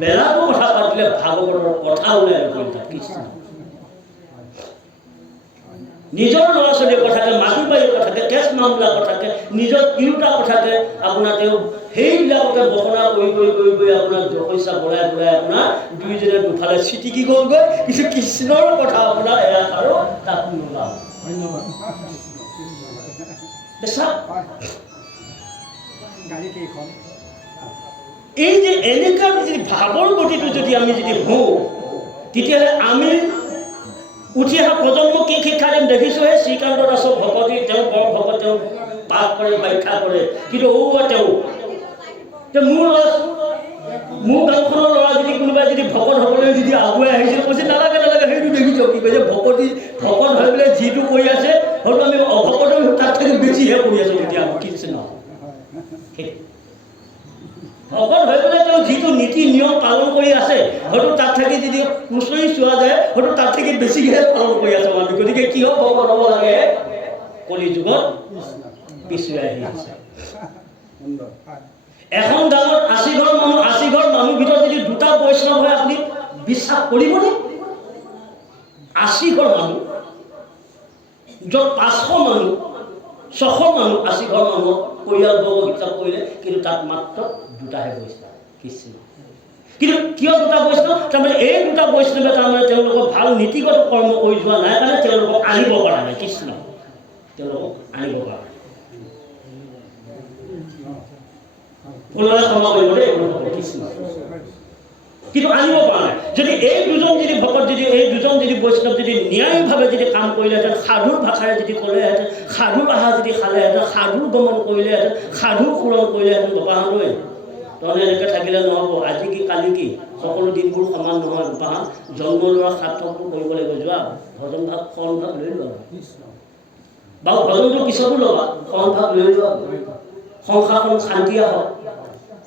বেলাটো কথা পাতিলে ভাগৱতৰ কথা ওলাই গ'ল। কৃষ্ণ নিজৰ ল'ৰা ছোৱালীৰ কথাকে, মাটি বাৰীৰ কথাকে, কেছ মামলাৰ কথাকে, নিজৰ তিৰোতা কথাকে আপোনাৰ তেওঁ সেইবিলাককে বৰ্ণনা কৰি আপোনাৰ পইচা বঢ়াই আপোনাৰ দুইজনে দুফালে চিটিকি গ'লগৈ। কিন্তু কৃষ্ণৰ কথা আপোনাৰ এয়া আৰু তাত নোলাম। এই যে এনেকুৱা যদি ভাৱৰ গতিটো যদি আমি যদি হওঁ, তেতিয়াহ'লে আমি উঠি অহা প্ৰজন্মক কি শিক্ষা দিম? দেখিছোঁহে শ্ৰীকান্ত দাসক ভকতি, তেওঁ বৰ ভকত, তেওঁ পাঠ কৰে, ব্যাখ্যা কৰে, কিন্তু তেওঁ মোৰ গাঁওখনৰ ল'ৰা যদি কোনোবাই যদি ভকত হ'বলৈ যদি আগুৱাই আহিছিল, কৈছে নালাগে সেইটো দেখিছ কি কৈছে, ভকত হৈ পেলাই যিটো কৰি আছে হয়তো আমি অভকত তাত থাকি বেছিহে কৰি আছোঁ। তেতিয়া কৃষ্ণ ভকত হৈ পেলাই তেওঁ যিটো নীতি নিয়ম পালন কৰি আছে, হয়তো তাত থাকি যদি খুচৰি চোৱা যায়, হয়তো তাত থাকি বেছিহে পালন কৰি আছোঁ আমি। গতিকে কিয় ভকত হ'ব লাগে? কলি যুগত পিছুৱাই আহি আছে। এখন গাঁৱত ৮০ ঘৰ মানুহ ভিতৰত যদি দুটা বৈষ্ণৱ হয়, আপুনি বিশ্বাস কৰিবনে? ৮০ ঘৰ মানুহ, য'ত ৫০০ মানুহ, ৬০০ মানুহ, ৮০ ঘৰ মানুহক পৰিয়ালবৰ্গ হিচাপ কৰিলে, কিন্তু তাত মাত্ৰ দুটাহে বৈষ্ণৱ। কৃষ্ণ কিন্তু কিয় দুটা বৈষ্ণৱ? তাৰমানে এই দুটা বৈষ্ণৱে তাৰমানে তেওঁলোকক ভাল নীতিগত কৰ্ম কৰি যোৱা নাই কাৰণে তেওঁলোকক আনিব পৰা নাই। কৃষ্ণ তেওঁলোকক আনিব পৰা নাই। ক্ষমা কৰিব দেই, কৃষ্ণ কিন্তু আনিব পৰা নাই। যদি এই দুজন যদি ভকত, যদি এই দুজন যদি বৈষ্ণৱ যদি ন্যায়ভাৱে যদি কাম কৰিলেহেঁতেন, সাধুৰ ভাষাৰে যদি ক'লেহেঁতেন, সাধুৰ আহাৰ যদি খালেহেঁতেন, সাধু দমন কৰিলেহেঁতেন, সাধু সুৰণ কৰিলেহেঁতেন, বাপাহঁতোৱে তহঁতে এনেকৈ থাকিলে নহ'ব। আজি কি কালি কি, সকলো দিনবোৰ সমান নহয়। বাপাহঁত জন্ম লোৱাৰ সাৰ্থকটো কৰিব লাগিব। যোৱা ভজন ভাগ, শৰণ ভাগ লৈ লোৱা বাৰু, ভজনটো পিছতো ল'বা, শৰণ ভাগ লৈ লোৱা। সংসাৰখন শান্তি আহক,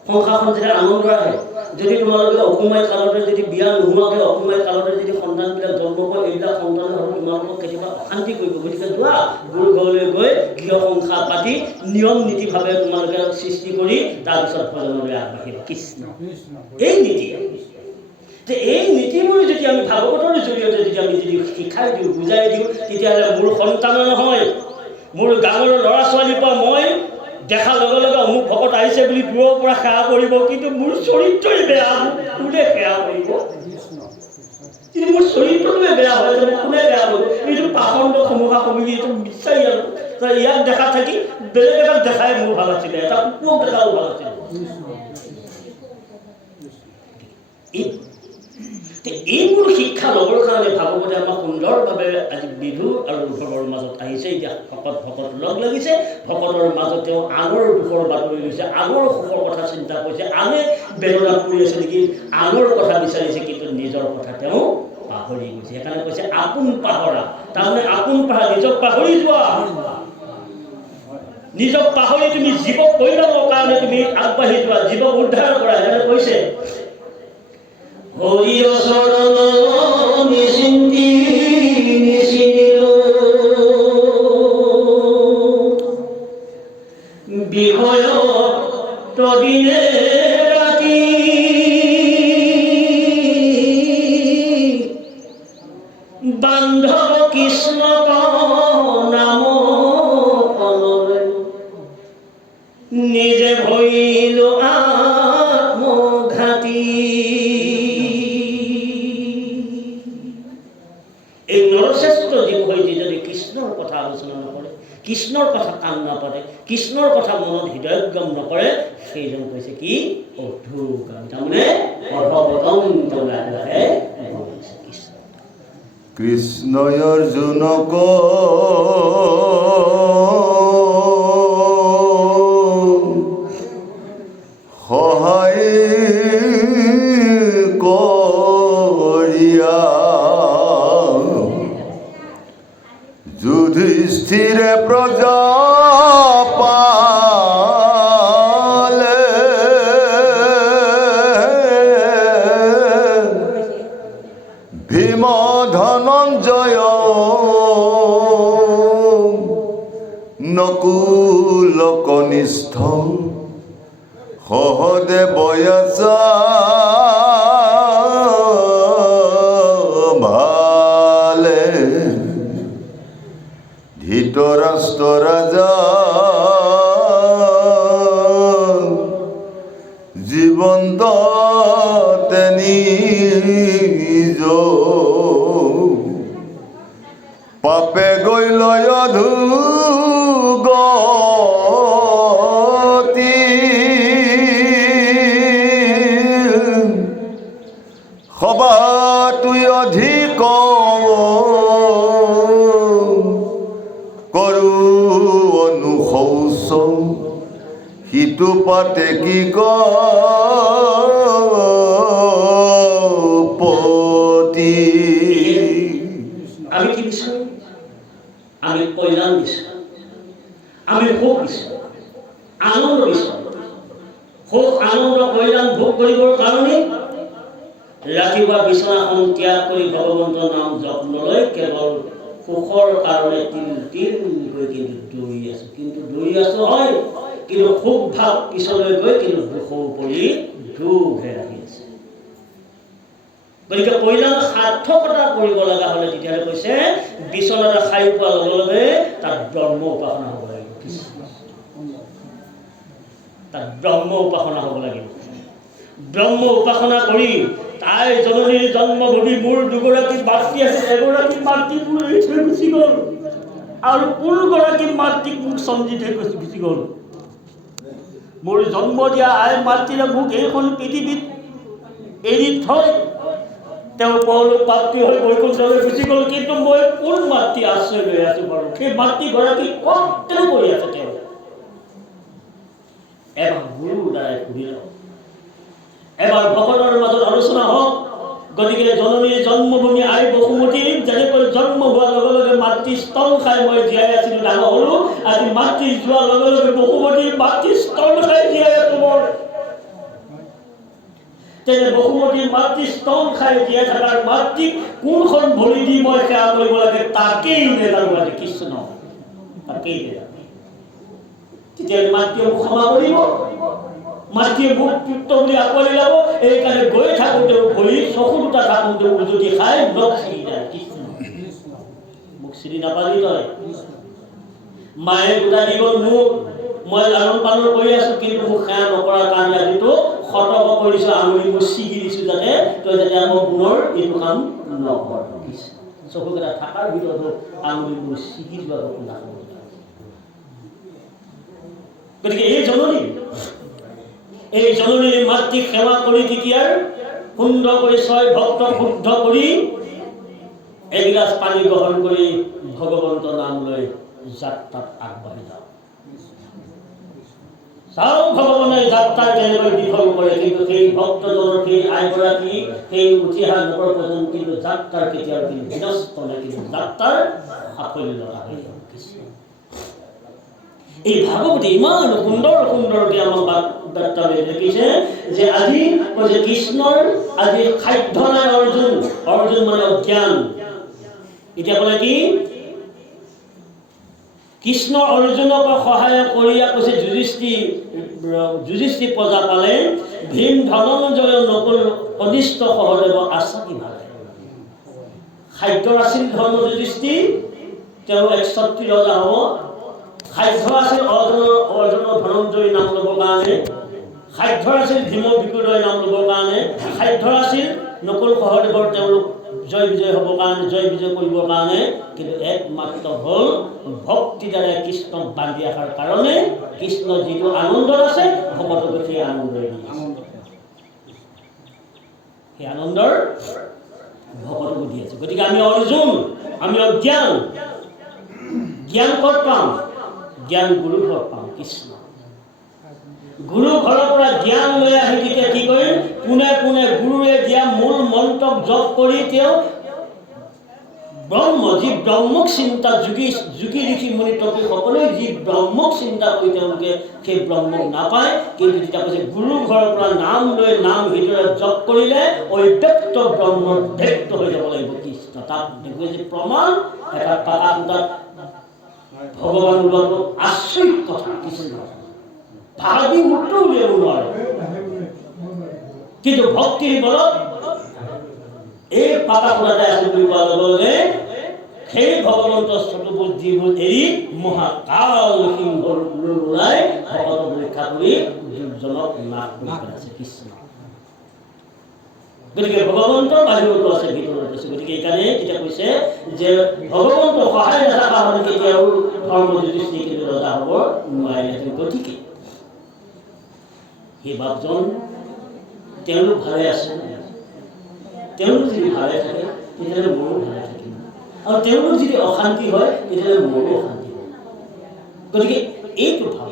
সংসাৰখন যেতিয়া আনন্দ আহে। যদি তোমালোকে অকুমাৰী কালতে যদি বিয়া নোহোৱাকৈ অকুমাৰী কালতে যদি সন্তানবিলাক জন্ম কৰে, এইবিলাক সন্তানে হয়তো তোমালোকক কেতিয়াবা অশান্তি কৰিব। গতিকে যোৱা গুৰু ঘৰলৈ গৈ গৃহ সংসাৰ পাতি নিয়ম নীতিভাৱে তোমালোকে সৃষ্টি কৰি তাৰপিছত ভজনলৈ আগবাঢ়িবা। কৃষ্ণ এই নীতি, এই নীতিবোৰ যদি আমি ভাগৱতৰ জৰিয়তে যদি আমি যদি শিকাই দিওঁ, বুজাই দিওঁ, তেতিয়াহ'লে মোৰ সন্তানৰ নহয়, মোৰ গাঁৱৰ ল'ৰা ছোৱালীৰ পৰা মই দেখাৰ লগে লগে অমুক ভকত আহিছে বুলি দূৰৰ পৰা সেৱা কৰিব, কিন্তু মোৰ চৰিত্ৰই বেয়া, কোনে সেৱা কৰিব? কিন্তু মোৰ চৰিত্ৰটোৱে বেয়া হয়, কোনে বেয়া কৰিব? এইটো পাখণ্ড সমুখা সমুখী, এইটো বিচাৰি আৰু ইয়াক দেখা থাকি বেলেগ এটাক দেখাই মোৰ ভাল আছিলে, এটা কুকুৰক দেখাও ভাল আছিলে। এইবোৰ শিক্ষা ল'বৰ কাৰণে ভাগৱতে আমাক সুন্দৰভাৱে আজি বিধু আৰু উদ্ধৱৰ মাজত আহিছে। এতিয়া ভকত লগ লাগিছে, ভকতৰ মাজত তেওঁ আনৰ দুখৰ বাতৰি লৈছে, আনৰ সুখৰ কথা চিন্তা কৰিছে, আনে বেদনা কৰি আছে নেকি, আনৰ কথা বিচাৰিছে, কিন্তু নিজৰ কথা তেওঁ পাহৰি গৈছে। সেইকাৰণে কৈছে আপোন পাহৰা। তাৰমানে আপোন পাহৰা, নিজক পাহৰি যোৱা, নিজক পাহৰি তুমি জীৱক কল্যাণৰ কাৰণে তুমি আগবাঢ়ি যোৱা, জীৱক উদ্ধাৰ কৰা। সেইকাৰণে কৈছে হৰিৰ চৰণ নিচিন্তি নিচিনিলো, বিষয় তদিনে ৰাতি নিজে ভইল আত্মঘাতী। এই নৰশ্ৰেষ্ঠ জীৱ হৈ যদি কৃষ্ণৰ কথা আলোচনা নকৰে, কৃষ্ণৰ কথা কাণ নাপাতে, কৃষ্ণৰ কথা মনত হৃদয়গম নকৰে, সেইজন কৈছে কি অধোগামী, তাৰমানে অধপতন লাহে লাহে কৃষ্ণ। কৃষ্ণই অৰ্জুনক সহায় কৰিয়া যুধিষ্ঠিৰে প্ৰজা পালে, ভীম ধনঞ্জয় নকুল কনিষ্ঠ সহদেৱয়চা ভালে, ধৃতৰাষ্ট্ৰ ৰাজা জীৱন্ত নিজ পাপে গৈল অধোগতি, সবা তুই অধিক কৰু অনুশৌচ, সিটো পাতে কি কপতি। আমি কি বিচাৰো? আমি কল্যাণ বিচাৰো, আমি সুখ বিচাৰো, আনন্দ বিচাৰো। সুখ আনন্দ কল্যাণ ভোগ কৰিবৰ কাৰণে ৰাতিপুৱা বিচনাখন ত্যাগ কৰি ভগৱন্তৰ নাম যত্ন লৈ কেৱল সুখৰ কাৰণে তিল তিল গৈ কিন্তু দৌৰি আছো, হয়, কিন্তু সুখ ভাৱ পিছলৈ গৈ কিন্তু দুখৰ পৰি দুখহে আহি আছে। গতিকে কল্যাণ সাৰ্থকতা কৰিব লগা হ'লে তেতিয়াহ'লে কৈছে বিচনাৰে খাই পোৱাৰ লগে লগে তাত ব্ৰহ্ম উপাসনা হ'ব লাগিব, তাত ব্ৰহ্ম উপাসনা হ'ব লাগিব। ব্ৰহ্ম উপাসনা কৰি তাই জননীৰ জন্মভূমি মোৰ দুগৰাকী মাতৃ আছে, এগৰাকী মাতৃ মোৰ এৰি থৈ গুচি গ'ল আৰু কোনগৰাকী মাতৃক মোক চমজি থৈ গুচি গ'ল। মোৰ জন্ম দিয়া আই মাতৃৰে মোক এইখন পৃথিৱীত এৰি থৈ তেওঁ পৰলোক প্ৰাপ্তি হৈ বৈকুণ্ঠলৈ গুচি গ'ল, কিন্তু মই কোন মাতৃ আশ্ৰয় লৈ আছো বাৰু? সেই মাতৃগৰাকী ক'ত তেওঁ কৰি আছে? তেওঁ এবাৰ গুৰুৰ দ্বাৰাই সুধি লওক, এবাৰ ভকতৰ মাজত আলোচনা হওক। গতিকে জননীৰ জন্মভূমি আই বসুমতী যেনেকৈ জন্ম হোৱাৰ লগে লগে মাতৃ স্তন খাই মই জীয়াই আছিলো, ডাঙৰ হলো, আজি মাতৃ যোৱাৰ লগে লগে বসুমতীৰ মাতৃ স্তন খাই জীয়াই আছো মই। তেনে বসুমতীৰ মাতৃ স্তন খাই জীয়াই থকাৰ মাতৃক কোনখন ভৰি দি মই সেৱা কৰিব লাগে তাকেই নেজানো আজি কৃষ্ণ, তাকেই নেজানো। তেতিয়াহ'লে মাতৃয়ে মোক ক্ষমা কৰিব, মাতৃয়ে মোক পুত্ৰ বুলি আঁকোৱালি ল'ব। এইকাৰণে গৈ থাকোঁতেও ভৰি চকু দুটা থাকোঁতেও উজুতি খাই নখ চিৰি যায়। কৃষ্ণ মোক চিৰি নাপালি তই। মায়ে গোটা দি গ'ল মোক, মই লালন পালন কৰি আছো, কিন্তু মোক সেৱা নকৰাৰ কাৰণে আজিতো সতৰ্ক কৰিছো, আঙুলি মোৰ ছিগি দিছো যাতে তই যাতে আকৌ পুনৰ এইটো কাম নকৰ। চকুকেইটা থকাৰ ভিতৰতো আঙুলি মোৰ ছিগি যোৱাটো শুনা। গতিকে এই জননীৰ মাতৃক সেৱা কৰি তেতিয়াৰ সুন্দৰ কৰি ছয় ভক্ত শুদ্ধ কৰি এগিলাচ পানী গ্ৰহণ কৰি ভগৱন্তৰ নাম লৈ যাত্ৰাত আগবাঢ়ি যাওঁ। চাওঁ ভগৱানে যাত্ৰা কেনেকৈ বিফল কৰে, কিন্তু সেই ভক্তজনৰ সেই আইগৰাকী সেই উঠি অহা নগৰ পৰ্যন্ত কিন্তু যাত্ৰাৰ কেতিয়াও কিন্তু বিনষ্ট নহয়, কিন্তু যাত্ৰাৰ সাফল্য আহে। এই ভাগৱতী ইমান সুন্দৰ সুন্দৰকৈ আমাক বাৰ্তালৈ দেখিছে যে আজি কৈছে কৃষ্ণৰ আজি খাদ্য নাই অৰ্জুন, অৰ্জুন মানে অজ্ঞান। এতিয়া ক'লে কি কৃষ্ণ অৰ্জুনক সহায় কৰিয়া কৈছে যুধিষ্ঠিৰ প্ৰজা পালে, ভীম ধনঞ্জয় নকুল কনিষ্ঠ সহদেৱ আশা কি ভালে। খাদ্য আছিল ধৰ্ম যুধিষ্ঠিৰ, তেওঁ এক ক্ষত্ৰিয় ৰজা হ'ব, সাধ্য আছিল অৰ্জুন ধনঞ্জয় নাম ল'বৰ কাৰণে, সাধ্য আছিল ভীম বিকুলয় নাম ল'বৰ কাৰণে, সাধ্য আছিল নকুল সহদেৱৰ তেওঁলোক জয় বিজয় হ'বৰ কাৰণে, জয় বিজয় কৰিবৰ কাৰণে, কিন্তু একমাত্ৰ হ'ল ভক্তি দ্বাৰা কৃষ্ণক বান্ধি ৰখাৰ কাৰণে কৃষ্ণ যিটো আনন্দত আছে ভকতক সেই আনন্দই দিয়ে, সেই আনন্দৰ ভকতকো দি আছে। গতিকে আমি অৰ্জুন, আমি অজ্ঞান, জ্ঞান ক'ত পাম? জ্ঞান গুৰু ঘৰত পাম, কৃষ্ণ গুৰু ঘৰৰ পৰা জ্ঞান লৈ আহি তেতিয়া কি কৰিম? পোনে পোনে গুৰুৱে দিয়া মূল মন্ত্ৰক জপ কৰি তেওঁ ব্ৰহ্ম, যি ব্ৰহ্মক চিন্তা যোগী ঋষি মুনি তপী সকলোৱে যি ব্ৰহ্মক চিন্তা কৰি তেওঁলোকে সেই ব্ৰহ্মক নাপায়, কিন্তু তেতিয়া কৈছে গুৰু ঘৰৰ পৰা নাম লৈ নাম ভিতৰত জপ কৰিলে অব্যক্ত ব্ৰহ্ম ব্যক্ত হৈ যাব লাগিব কৃষ্ণ। তাত দেখুৱাইছে প্ৰমাণ এটা পাতা সূতাত ভগৱান ওলোৱাটো আচৰিত কথা, কৃষ্ণ ভাবি উত্তৰ উলিয়াব নোৱাৰে, কিন্তু ভক্তিৰ বলত এই পাতা সূতাতে আছে বুলি কোৱাৰ লগে লগে সেই ভগৱন্ত চতুৰ্ভুজ যিবোৰ এৰি মহাকাল সিংহৰ ওলাই ভকতক ৰক্ষা কৰি দুৰ্জনক নাশ কৰি পেলাইছে কৃষ্ণ। গতিকে ভগৱন্ত বাহিৰতো আছে, ভিতৰত আছে। গতিকে এইকাৰণে এতিয়া কৈছে যে ভগৱন্ত সহায় নথকা হ'লে কেতিয়াও ধৰ্ম যুধিষ্ঠিৰ কিন্তু ৰজা হ'ব নোৱাৰিলেহেঁতেন। গতিকে সেই বাপজন তেওঁলোক ভালে আছে, তেওঁলোক যদি ভালে থাকে তেতিয়াহ'লে মোৰো ভালে থাকিব, আৰু তেওঁলোক যদি অশান্তি হয় তেতিয়াহ'লে মোৰো অশান্তি হ'ব। গতিকে এইটো ভাৱ,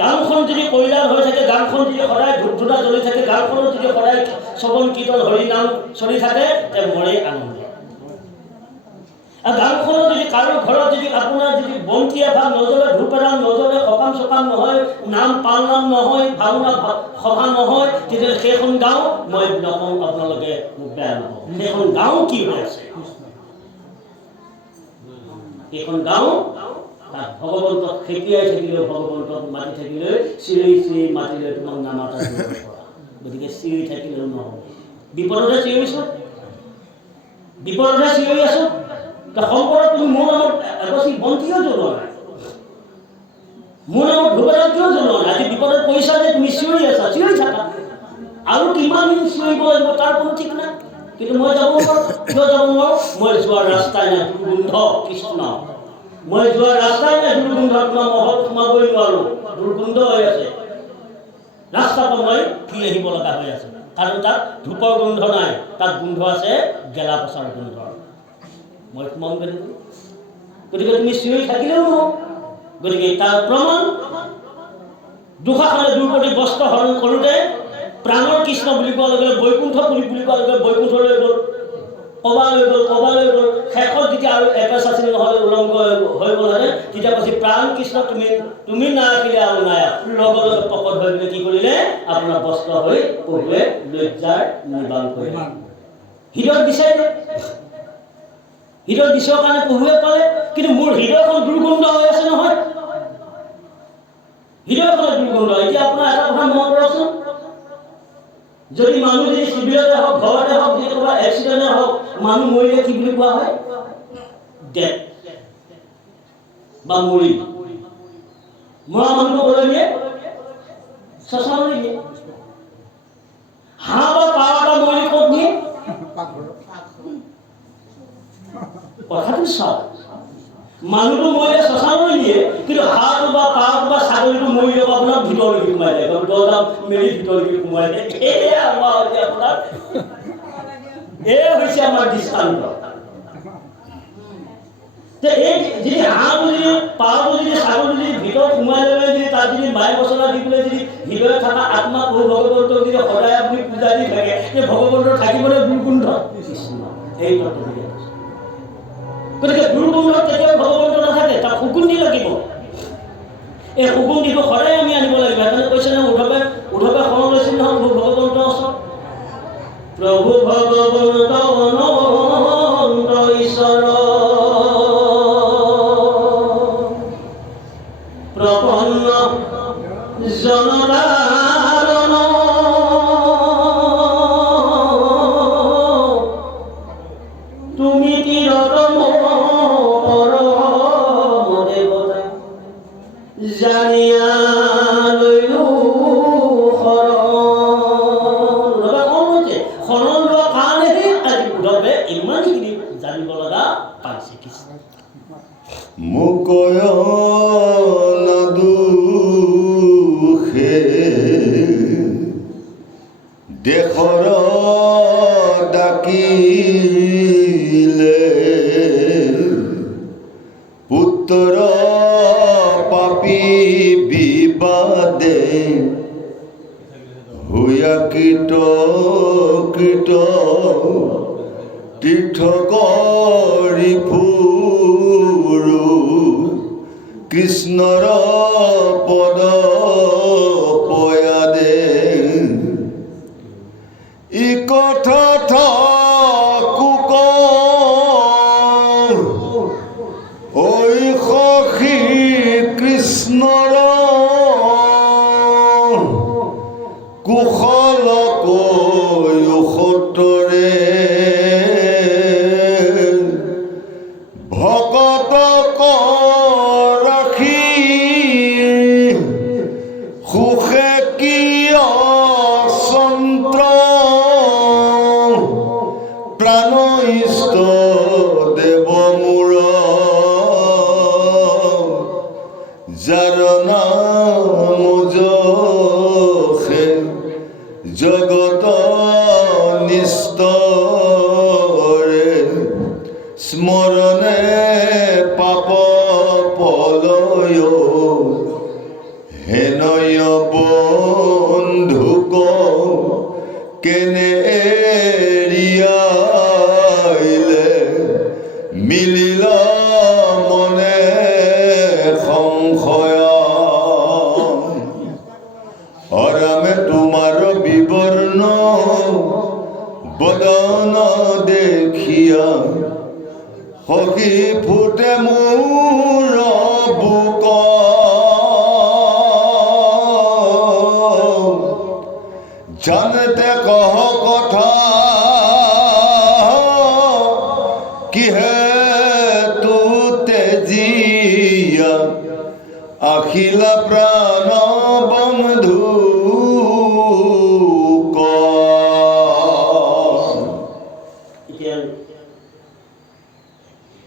গাঁওখন যদি কল্যাণ হৈ থাকে, গাঁওখন যদি সদায় ধূপ ধূনা জ্বলি থাকে, গাঁওখনত যদি সদায় শ্ৰৱণ কীৰ্তন হৰি নাম চলি থাকে, তেতিয়া মৰে আনন্দ। আৰু গাঁওখনত যদি কাৰো ঘৰত যদি আপোনাৰ যদি বন্তি এভাগ নজ্বলে, ধূপ এডাল নজ্বলে, সকাম চকাম নহয়, নাম পাল নাম নহয়, ভাওনা সভা নহয়, তেতিয়াহ'লে সেইখন গাঁও মই নকওঁ, আপোনালোকে বেয়া নহ'ব, সেইখন গাঁও কি হৈ আছে? সেইখন গাঁও তাত ভগৱন্তক খেপিয়াই থাকিলেও, ভগৱন্তক মাতি থাকিলেও, চিঞৰি চিঞৰি মাতিলে তোমাক নামাতা দূৰৰ পৰা। গতিকে চিঞৰি থাকিলেও নহ'ব, বিপদতে চিঞৰিছোঁ, বিপদতে চিঞৰি আছোঁ। সম্পদত তুমি মোৰ নামত এগছি বন্তিও জ্বলোৱা নাই, মোৰ নামত ধূপ এডাল কিয় জ্বলোৱা নাই? আজি বিপদত পইচা যে তুমি চিঞৰি আছা, চিঞৰি থাকা, আৰু কিমান দিন চিঞৰিব লাগিব তাৰ কোনো ঠিক নাই। কিন্তু মই যাব নোৱাৰোঁ, কিয় যাব নোৱাৰোঁ? মই যোৱাৰ ৰাস্তাই নাই, দুৰ্গন্ধ কৃষ্ণ, মই যোৱাৰ ৰাস্তাই নাই, দুৰ্গন্ধ, তোমাৰ মহত সোমাবই নোৱাৰোঁ, দুৰ্গন্ধ হৈ আছে, ৰাস্তাটো মই ফিৰি আহিব লগা হৈ আছে, কাৰণ তাত ধূপৰ গোন্ধ নাই, তাত গোন্ধ আছে গেলা পচাৰ গোন্ধ, মই সোমাম কেনেকৈ? গতিকে তুমি চিঞৰি থাকিলেও নহ'ব। গতিকে তাৰ প্ৰমাণ দুশাসনে দুৰ্গতি বস্ত্ৰ হৰণ কৰোঁতে প্ৰাণৰ কৃষ্ণ বুলি কোৱাৰ লগে লগে বৈকুণ্ঠ বুলি কোৱাৰ লগে বৈকুণ্ঠলৈ গ'ল, কবালৈ গ'ল, কবালৈ গ'ল, শেষত যেতিয়া আৰু এপেচ আছিল নহ'লে উলংগ হৈ গ'লহেঁতেন, তেতিয়া কৈছে প্ৰাণ কৃষ্ণ তুমি নাৰাখিলে আৰু নাই, লগে লগে পকত হৈ পেলাই কি কৰিলে? আপোনাৰ বস্ত্ৰ হৈ পহুৱে লজ্জাৰ নিবাৰণ কৰিলে, হৃদয়ত বিচাৰিলে, হৃদয় দিশৰ কাৰণে পহুৱে পালে, কিন্তু মোৰ হৃদয়খন দুৰ্গন্ধ হৈ আছে নহয়, হৃদয়খনে দুৰ্গন্ধ। এতিয়া আপোনাৰ এটা কথা মনত কৰকচোন, যদি মানুহ যদি চিভিলতে হওক, ঘৰতে হওক, যদি ক'ৰবাত এক্সিডেণ্টে হওক, মানুহ মৰিলে কি বুলি কোৱা হয়? ডেথ বা মৰি। মৰা মানুহটো ক'লৈ নিয়ে? শ্মশানলৈ নিয়ে। হাঁহ বা পাৰ এটা মৰিলে ক'ত নিয়ে? কথাটো চাওক, মানুহটো মৰিলে শ্মশানলৈ নিয়ে, কিন্তু হাঁহটো বা পাৰটো বা ছাগলীটো মৰিলে আপোনাৰ ভিতৰলৈকে সোমাই যায়, দৰ্জা মেলি ভিতৰলৈকে সোমাই যায়। এয়া আমাৰ হৈছে আপোনাৰ, এয়া হৈছে আমাৰ দৃষ্টান্ত। এই যদি হাঁহটো যদি পাৰটো যদি ছাগলীটো যদি ভিতৰত সোমাই লৈ যদি তাত যদি মাই মছলা দি পেলাই যদি হৃদয়ত থকা আত্মা প্ৰভু ভগৱন্তক যদি সদায় আপুনি পূজা দি থাকে, সেই ভগৱন্তৰ থাকিবলৈ দুৰ্গন্ধ এই তত্ত্ব। গতিকে দুৰ্গন্ধত কেতিয়াও ভগৱন্ত নাথাকে, তাক সুগন্ধি লাগিব, এই সুগন্ধিটো সদায় আমি আনিব লাগিব। সেইকাৰণে কৈছে নহয় উদ্ধৱে শৰণ লৈছিল নহয় ভগৱন্তৰ ওচৰত, প্ৰভু ভগৱন্ত অনন্ত ঈশ্বৰ প্ৰপন্ন জনতাৰণ তুমি তিৰতম পৰম দেৱতা। জানিয়া লৈলো শৰণ লোৱা কাৰণেহে আজি উদ্ধৱে ইমানখিনি জানিব লগা পাইছে। কৃষ্ণ মুকয় নাদুষে দেশৰ ডাকিলে পুত্ৰ পাপী বিবাদে হুয়া কীট কীট তীৰ্থ কৰি ফুৰো কৃষ্ণৰ পদ পয়াদে ই কথা থাকুক ঐ সখী কৃষ্ণৰ কুশল কৈশতৰে ভকতক ৰাখি সুখে কিয় চন্দ্ৰ প্ৰাণ ইষ্ট দেৱ মূৰ যাৰ নাম যশে জগত নিস্তৰে স্মৰণে পাপ পলয় হেনয় বন্ধুক কেনে এৰিয়াইলে মিলিল মনে সংশয় অৰামে তোমাৰ বিবৰ্ণ বদন দেখিয়া সখী ফুটে মোৰ বুক জানতে কহ কথা কিহে তু তেজিয়া আখিলা প্ৰাণ বন্ধু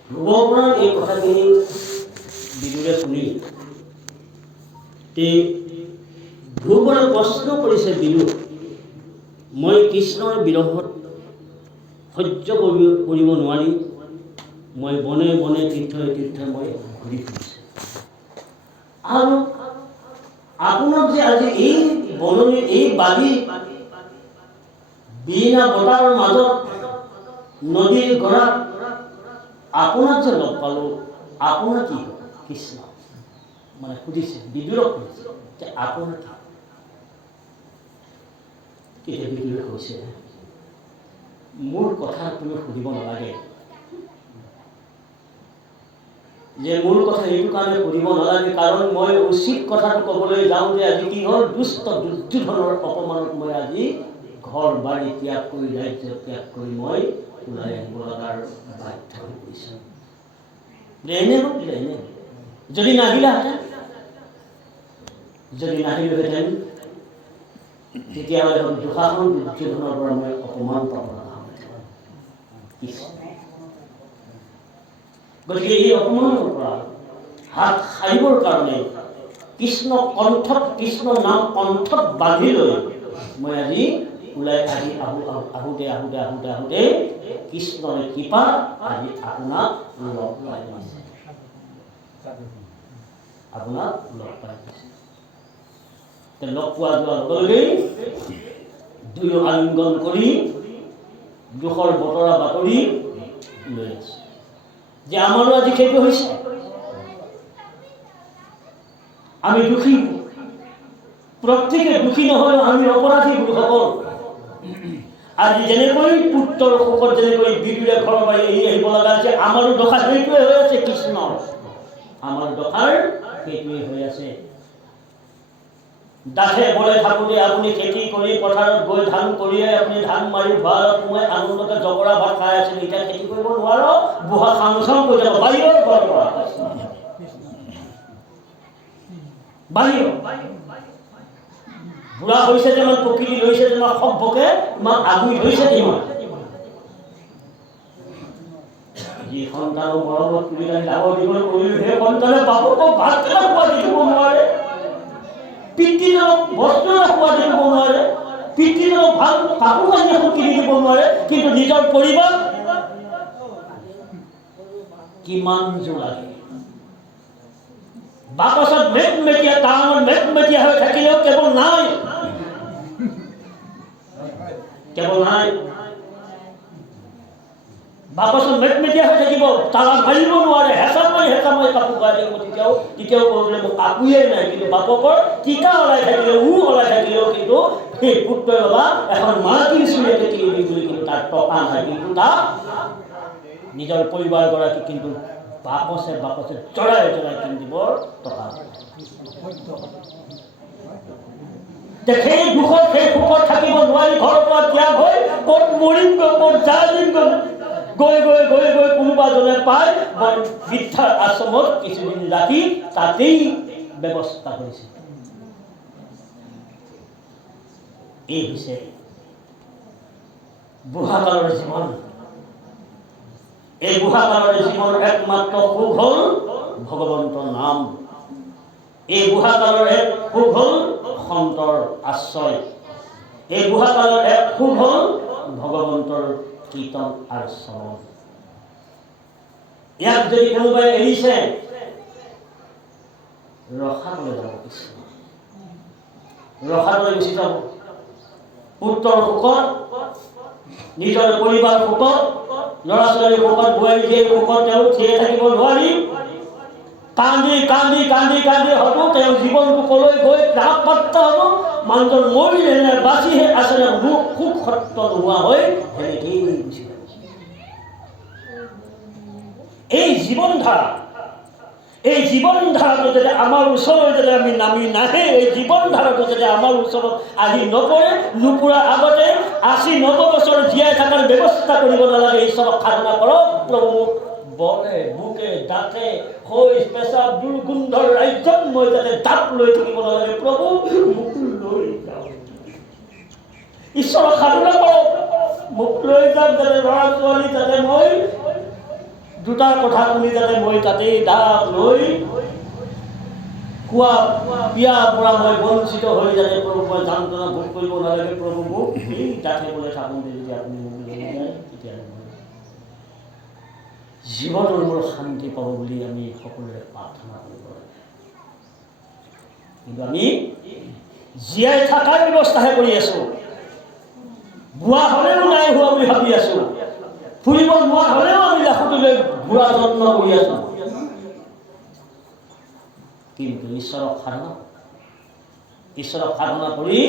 ধ্ৰুৱপুৰাণ এই কথাখিনি বিদুৰে শুনি ধ্ৰুৱৰে প্ৰশ্ন কৰিছে বিদু, মই কৃষ্ণৰ বিৰহত সহ্য কৰিব নোৱাৰি মই বনে বনে তীৰ্থে তীৰ্থে মই ঘূৰি ফুৰিছোঁ আৰু আপোনাক যে আজি এই বননিৰ এই বালি বিনা বতাৰৰ মাজত নদীৰ গৰাত আপোনাক যে লগ পালোঁ আপোনাৰ কি কৃষ্ণ মানে সুধিছে বিদুৰক সুধিছে যে আপোনাৰ কি তেতিয়া বিদুৰে কৈছে মোৰ কথা তুমি সুধিব নালাগে যে মোৰ কথা এইটো কাৰণে সুধিব নালাগে কাৰণ মই উচিত কথাটো ক'বলৈ যাওঁ যে আজি কি হ'ল দুষ্ট দুৰ্যোধনৰ অপমানত মই আজি ঘৰ বাৰী ত্যাগ কৰি ৰাজ্য ত্যাগ কৰি মই ওলাই আহিব লগাৰ বাধ্য হৈ পৰিছোঁ। এনে যদি নাহিলাহেঁতেন তেতিয়াহ'লে দুঃশাসন দুৰ্যোধনৰ পৰা মই অপমান পাব লগা হ'লহেঁতেন। গতিকে এই অপমানৰ পৰা হাত সাৰিবৰ কাৰণে কৃষ্ণ নাম কণ্ঠত বান্ধি লৈ মই আজি ওলাই আহি আহোঁতে কৃষ্ণৰ কৃপা আজি আপোনাক লগ পাই গৈছে। লগ পোৱা যোৱাৰ লগে লগেই দুয়ো আলিংগন কৰি দুখৰ বতৰা বাতৰি লৈ আছে যে আমাৰো আজি সেইটো হৈছে, আমি দুখী, প্ৰত্যেকে দুখী নহয় আমি অপৰাধী লোকসকল। আজি যেনেকৈ পুত্ৰৰ শোকত যেনেকৈ বিদুৰে ঘৰৰ বাৰী এৰি আহিব লগা হৈছে আমাৰো দশা সেইটোৱে হৈ আছে। কৃষ্ণৰ আমাৰ দশাৰ সেইটোৱে হৈ আছে। ডাঠে বলে থাকোঁতে আপুনি খেতি কৰি পথাৰত গৈ ধান কৰিয়ে আপুনি ধান মাৰি ভঁৰালত সোমাই আনন্দতে জগৰা ভাত খাই আছিল। এতিয়া খেতি কৰিব নোৱাৰ, বুঢ়া খাং খাং কৰি যাব বাহিৰৰ ঘৰৰ পৰা। বাহিৰ বুঢ়া হৈছে যেমান প্ৰকৃতি লৈছে যেমান সভ্যকে তোমাক আগুৰি ধৰিছে যিমান যি সন্তানৰ মৰমত তুলি তানি ডাঙৰ দীঘল কৰিলো সেই সন্তানে বাপকক ভাত কেইটা খোৱা দিব নোৱাৰে পিতৃজনক বস্ত্ৰ এটা খোৱা দিব নোৱাৰে পিতৃজনক ভাল কাপোৰ কানি এখন কিনি দিব নোৱাৰে কিন্তু নিজৰ পৰিবাৰ কিমান জোৰ লাগে বাকচত মেটমেটীয়া টাউনত মেটমেটীয়া হৈ থাকিলেও কেৱল নাই বাকচত মেটমেটীয়া হৈ থাকিব তালা মাৰিব নোৱাৰে হেঁচা মাৰি কাপোৰ গাই থাকিব তেতিয়াও ক'বলৈ মোক কাপোৰেই নাই কিন্তু বাপকৰ টিকা ওলাই থাকিলেও ওলাই থাকিলেও কিন্তু সেই পুত্ৰই বাবা এখন মাটিৰ চুৰিয়াকে কিনি দিম বুলি কিন্তু তাৰ টকা নাই কিন্তু তাৰ নিজৰ পৰিবাৰগৰাকী কিন্তু বাকচে চৰাই কিনি দিব টকা সেই দুখত সেই সুখত থাকিব নোৱাৰি ঘৰৰ পৰা ত্যাগ হৈ ক'ত মৰিমগৈ ক'ত যাইমগৈ গৈ কোনোবা জনে পায় বৃদ্ধাৰ আশ্ৰমত কিছুদিন ৰাখি তাতেই ব্যৱস্থা কৰিছে এই হৈছে বুঢ়াকালৰ জীৱন এই বুঢ়াকালৰ জীৱনৰ একমাত্ৰ সুখ হ'ল ভগৱন্তৰ নাম এই বুঢ়াকালৰ এক সুখ হ'ল সন্তৰ আশ্ৰয় এই বুঢ়াকালৰ এক সুখ হ'ল ভগৱন্তৰ কীৰ্তন আৰু শ্ৰৱণ ইয়াক যদি কোনোবাই এৰিছে ৰখালৈ যাব ৰখালৈ গুচি যাব পুত্ৰৰ সুখত নিজৰ পৰিবাৰ সুখত ল'ৰা ছোৱালীৰ সুখত বোৱাৰী জীয়েৰ সুখত তেওঁ থিয়ে থাকিব নোৱাৰি কান্দি হয়তো তেওঁ জীৱনটো কলৈ গৈ প্ৰাপ্ত হ'ব মানুহজন মৰিলে নে বাচিহে আছে সুখ সত্য নোহোৱা হৈ সেনেকেই গুচি যাব এই জীৱন ধাৰাটো যদি আমাৰ ওচৰত যদি আমি নামি নাহে এই জীৱন ধাৰাটো যদি আমাৰ ওচৰত আহি নপৰে নুপুৰাৰ আগতে 80-90 বছৰ জীয়াই থকাৰ ব্যৱস্থা কৰিব নালাগে ঈশ্বৰক সাধনা কৰক প্ৰভু মোক বলে বুকে দাঁতে হৈ পেচাব দুৰ্গন্ধৰ ৰাজ্যত মই যাতে দাঁত লৈ থাকিব নালাগে প্ৰভু মোক লৈ যাওক ঈশ্বৰক সাধনা কৰক মোক লৈ যাওক যাতে ল'ৰা ছোৱালী যাতে মই দুটাৰ কথা শুনি যাতে মই তাতেই দাঁত লৈ খোৱা বিয়াৰ পৰা মই বঞ্চিত হৈ যাতে প্ৰভু মই যন্ত্ৰণা ভোগ কৰিব নালাগে প্ৰভু মোক এই দাঁতে বোলে থাকোঁতে যদি আপুনি মোক লৈ যায় তেতিয়াহ'লে জীৱনৰ মোৰ শান্তি পাব বুলি আমি সকলোৱে প্ৰাৰ্থনা কৰিব লাগে কিন্তু আমি জীয়াই থকাৰ ব্যৱস্থাহে কৰি আছোঁ বুঢ়া হ'লেও নাই হোৱা বুলি ভাবি আছোঁ ফুৰিব নোৱাৰা হ'লেও আমি লাখুটিলৈ ঘূৰা যত্ন কৰি আছোঁ কিন্তু ঈশ্বৰক সাধনা কৰি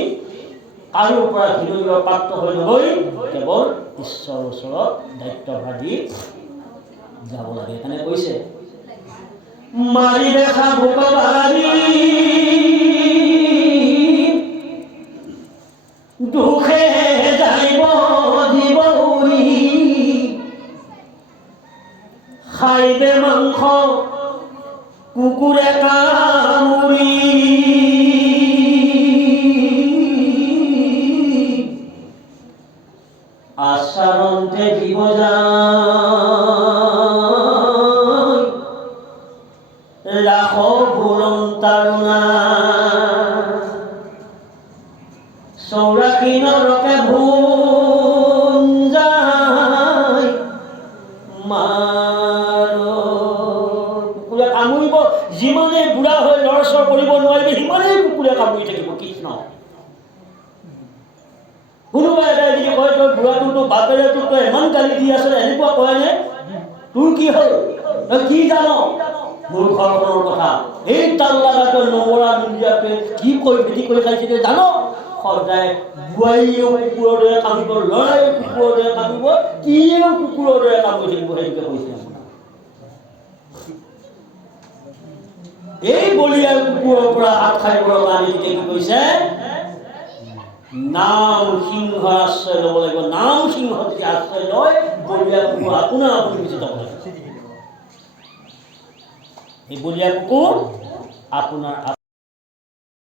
কাৰোৰ পৰা হৃদয়ৰ প্ৰাপ্ত হৈ নগৈ কেৱল ঈশ্বৰৰ ওচৰত দায়িত্বভাৰ দি যাব লাগে এখানে কৈছে মারি দেখা ভোকবারি দুখে যাইব জীবনী খাইবে মাংস কুকুরে কামুরি আশারন্তে জীব রাখো ভুলন তারুণা সৌরাখী নরকে ভুল যায় মারো কুকুরে কামুৰিব যিমানে বুঢ়া হৈ লৰচৰ কৰিব নোৱাৰিবি সিমানেই কুকুৰে কামুৰি থাকিব কৃষ্ণ কোনোবা এটাই যদি কয় তই বুঢ়াটোতো বাপেৰে তোক তই ইমান গালি দি আছ এনেকুৱা কয়নে তোৰ কি হ'ল তই কি জান মোৰ ঘৰখনৰ কথা এই তাল লগাটো নমৰা নিদিয়াকে কি কৈ ভেটি কৰি খাইছে জানো সদায় বোৱাৰীয়েও কুকুৰৰ দৰে কামিব ল'ৰাইও কুকুৰৰ দৰে কামিব কিয়েও কুকুৰৰ দৰে কামুৰি থাকিব সেইটোকে কৈছে এই বলিয়া কুকুৰৰ পৰা হাত খাৰিবৰ কাৰণে কি কৈছে নাম সিংহ আশ্ৰয় ল'ব লাগিব নাম সিংহ যদি আশ্ৰয় লয় বলিয়া কুকুৰ আপোনাৰ আপুনি গুচি যাব লাগিব এই বলিয়া কুকুৰ আপোনাৰ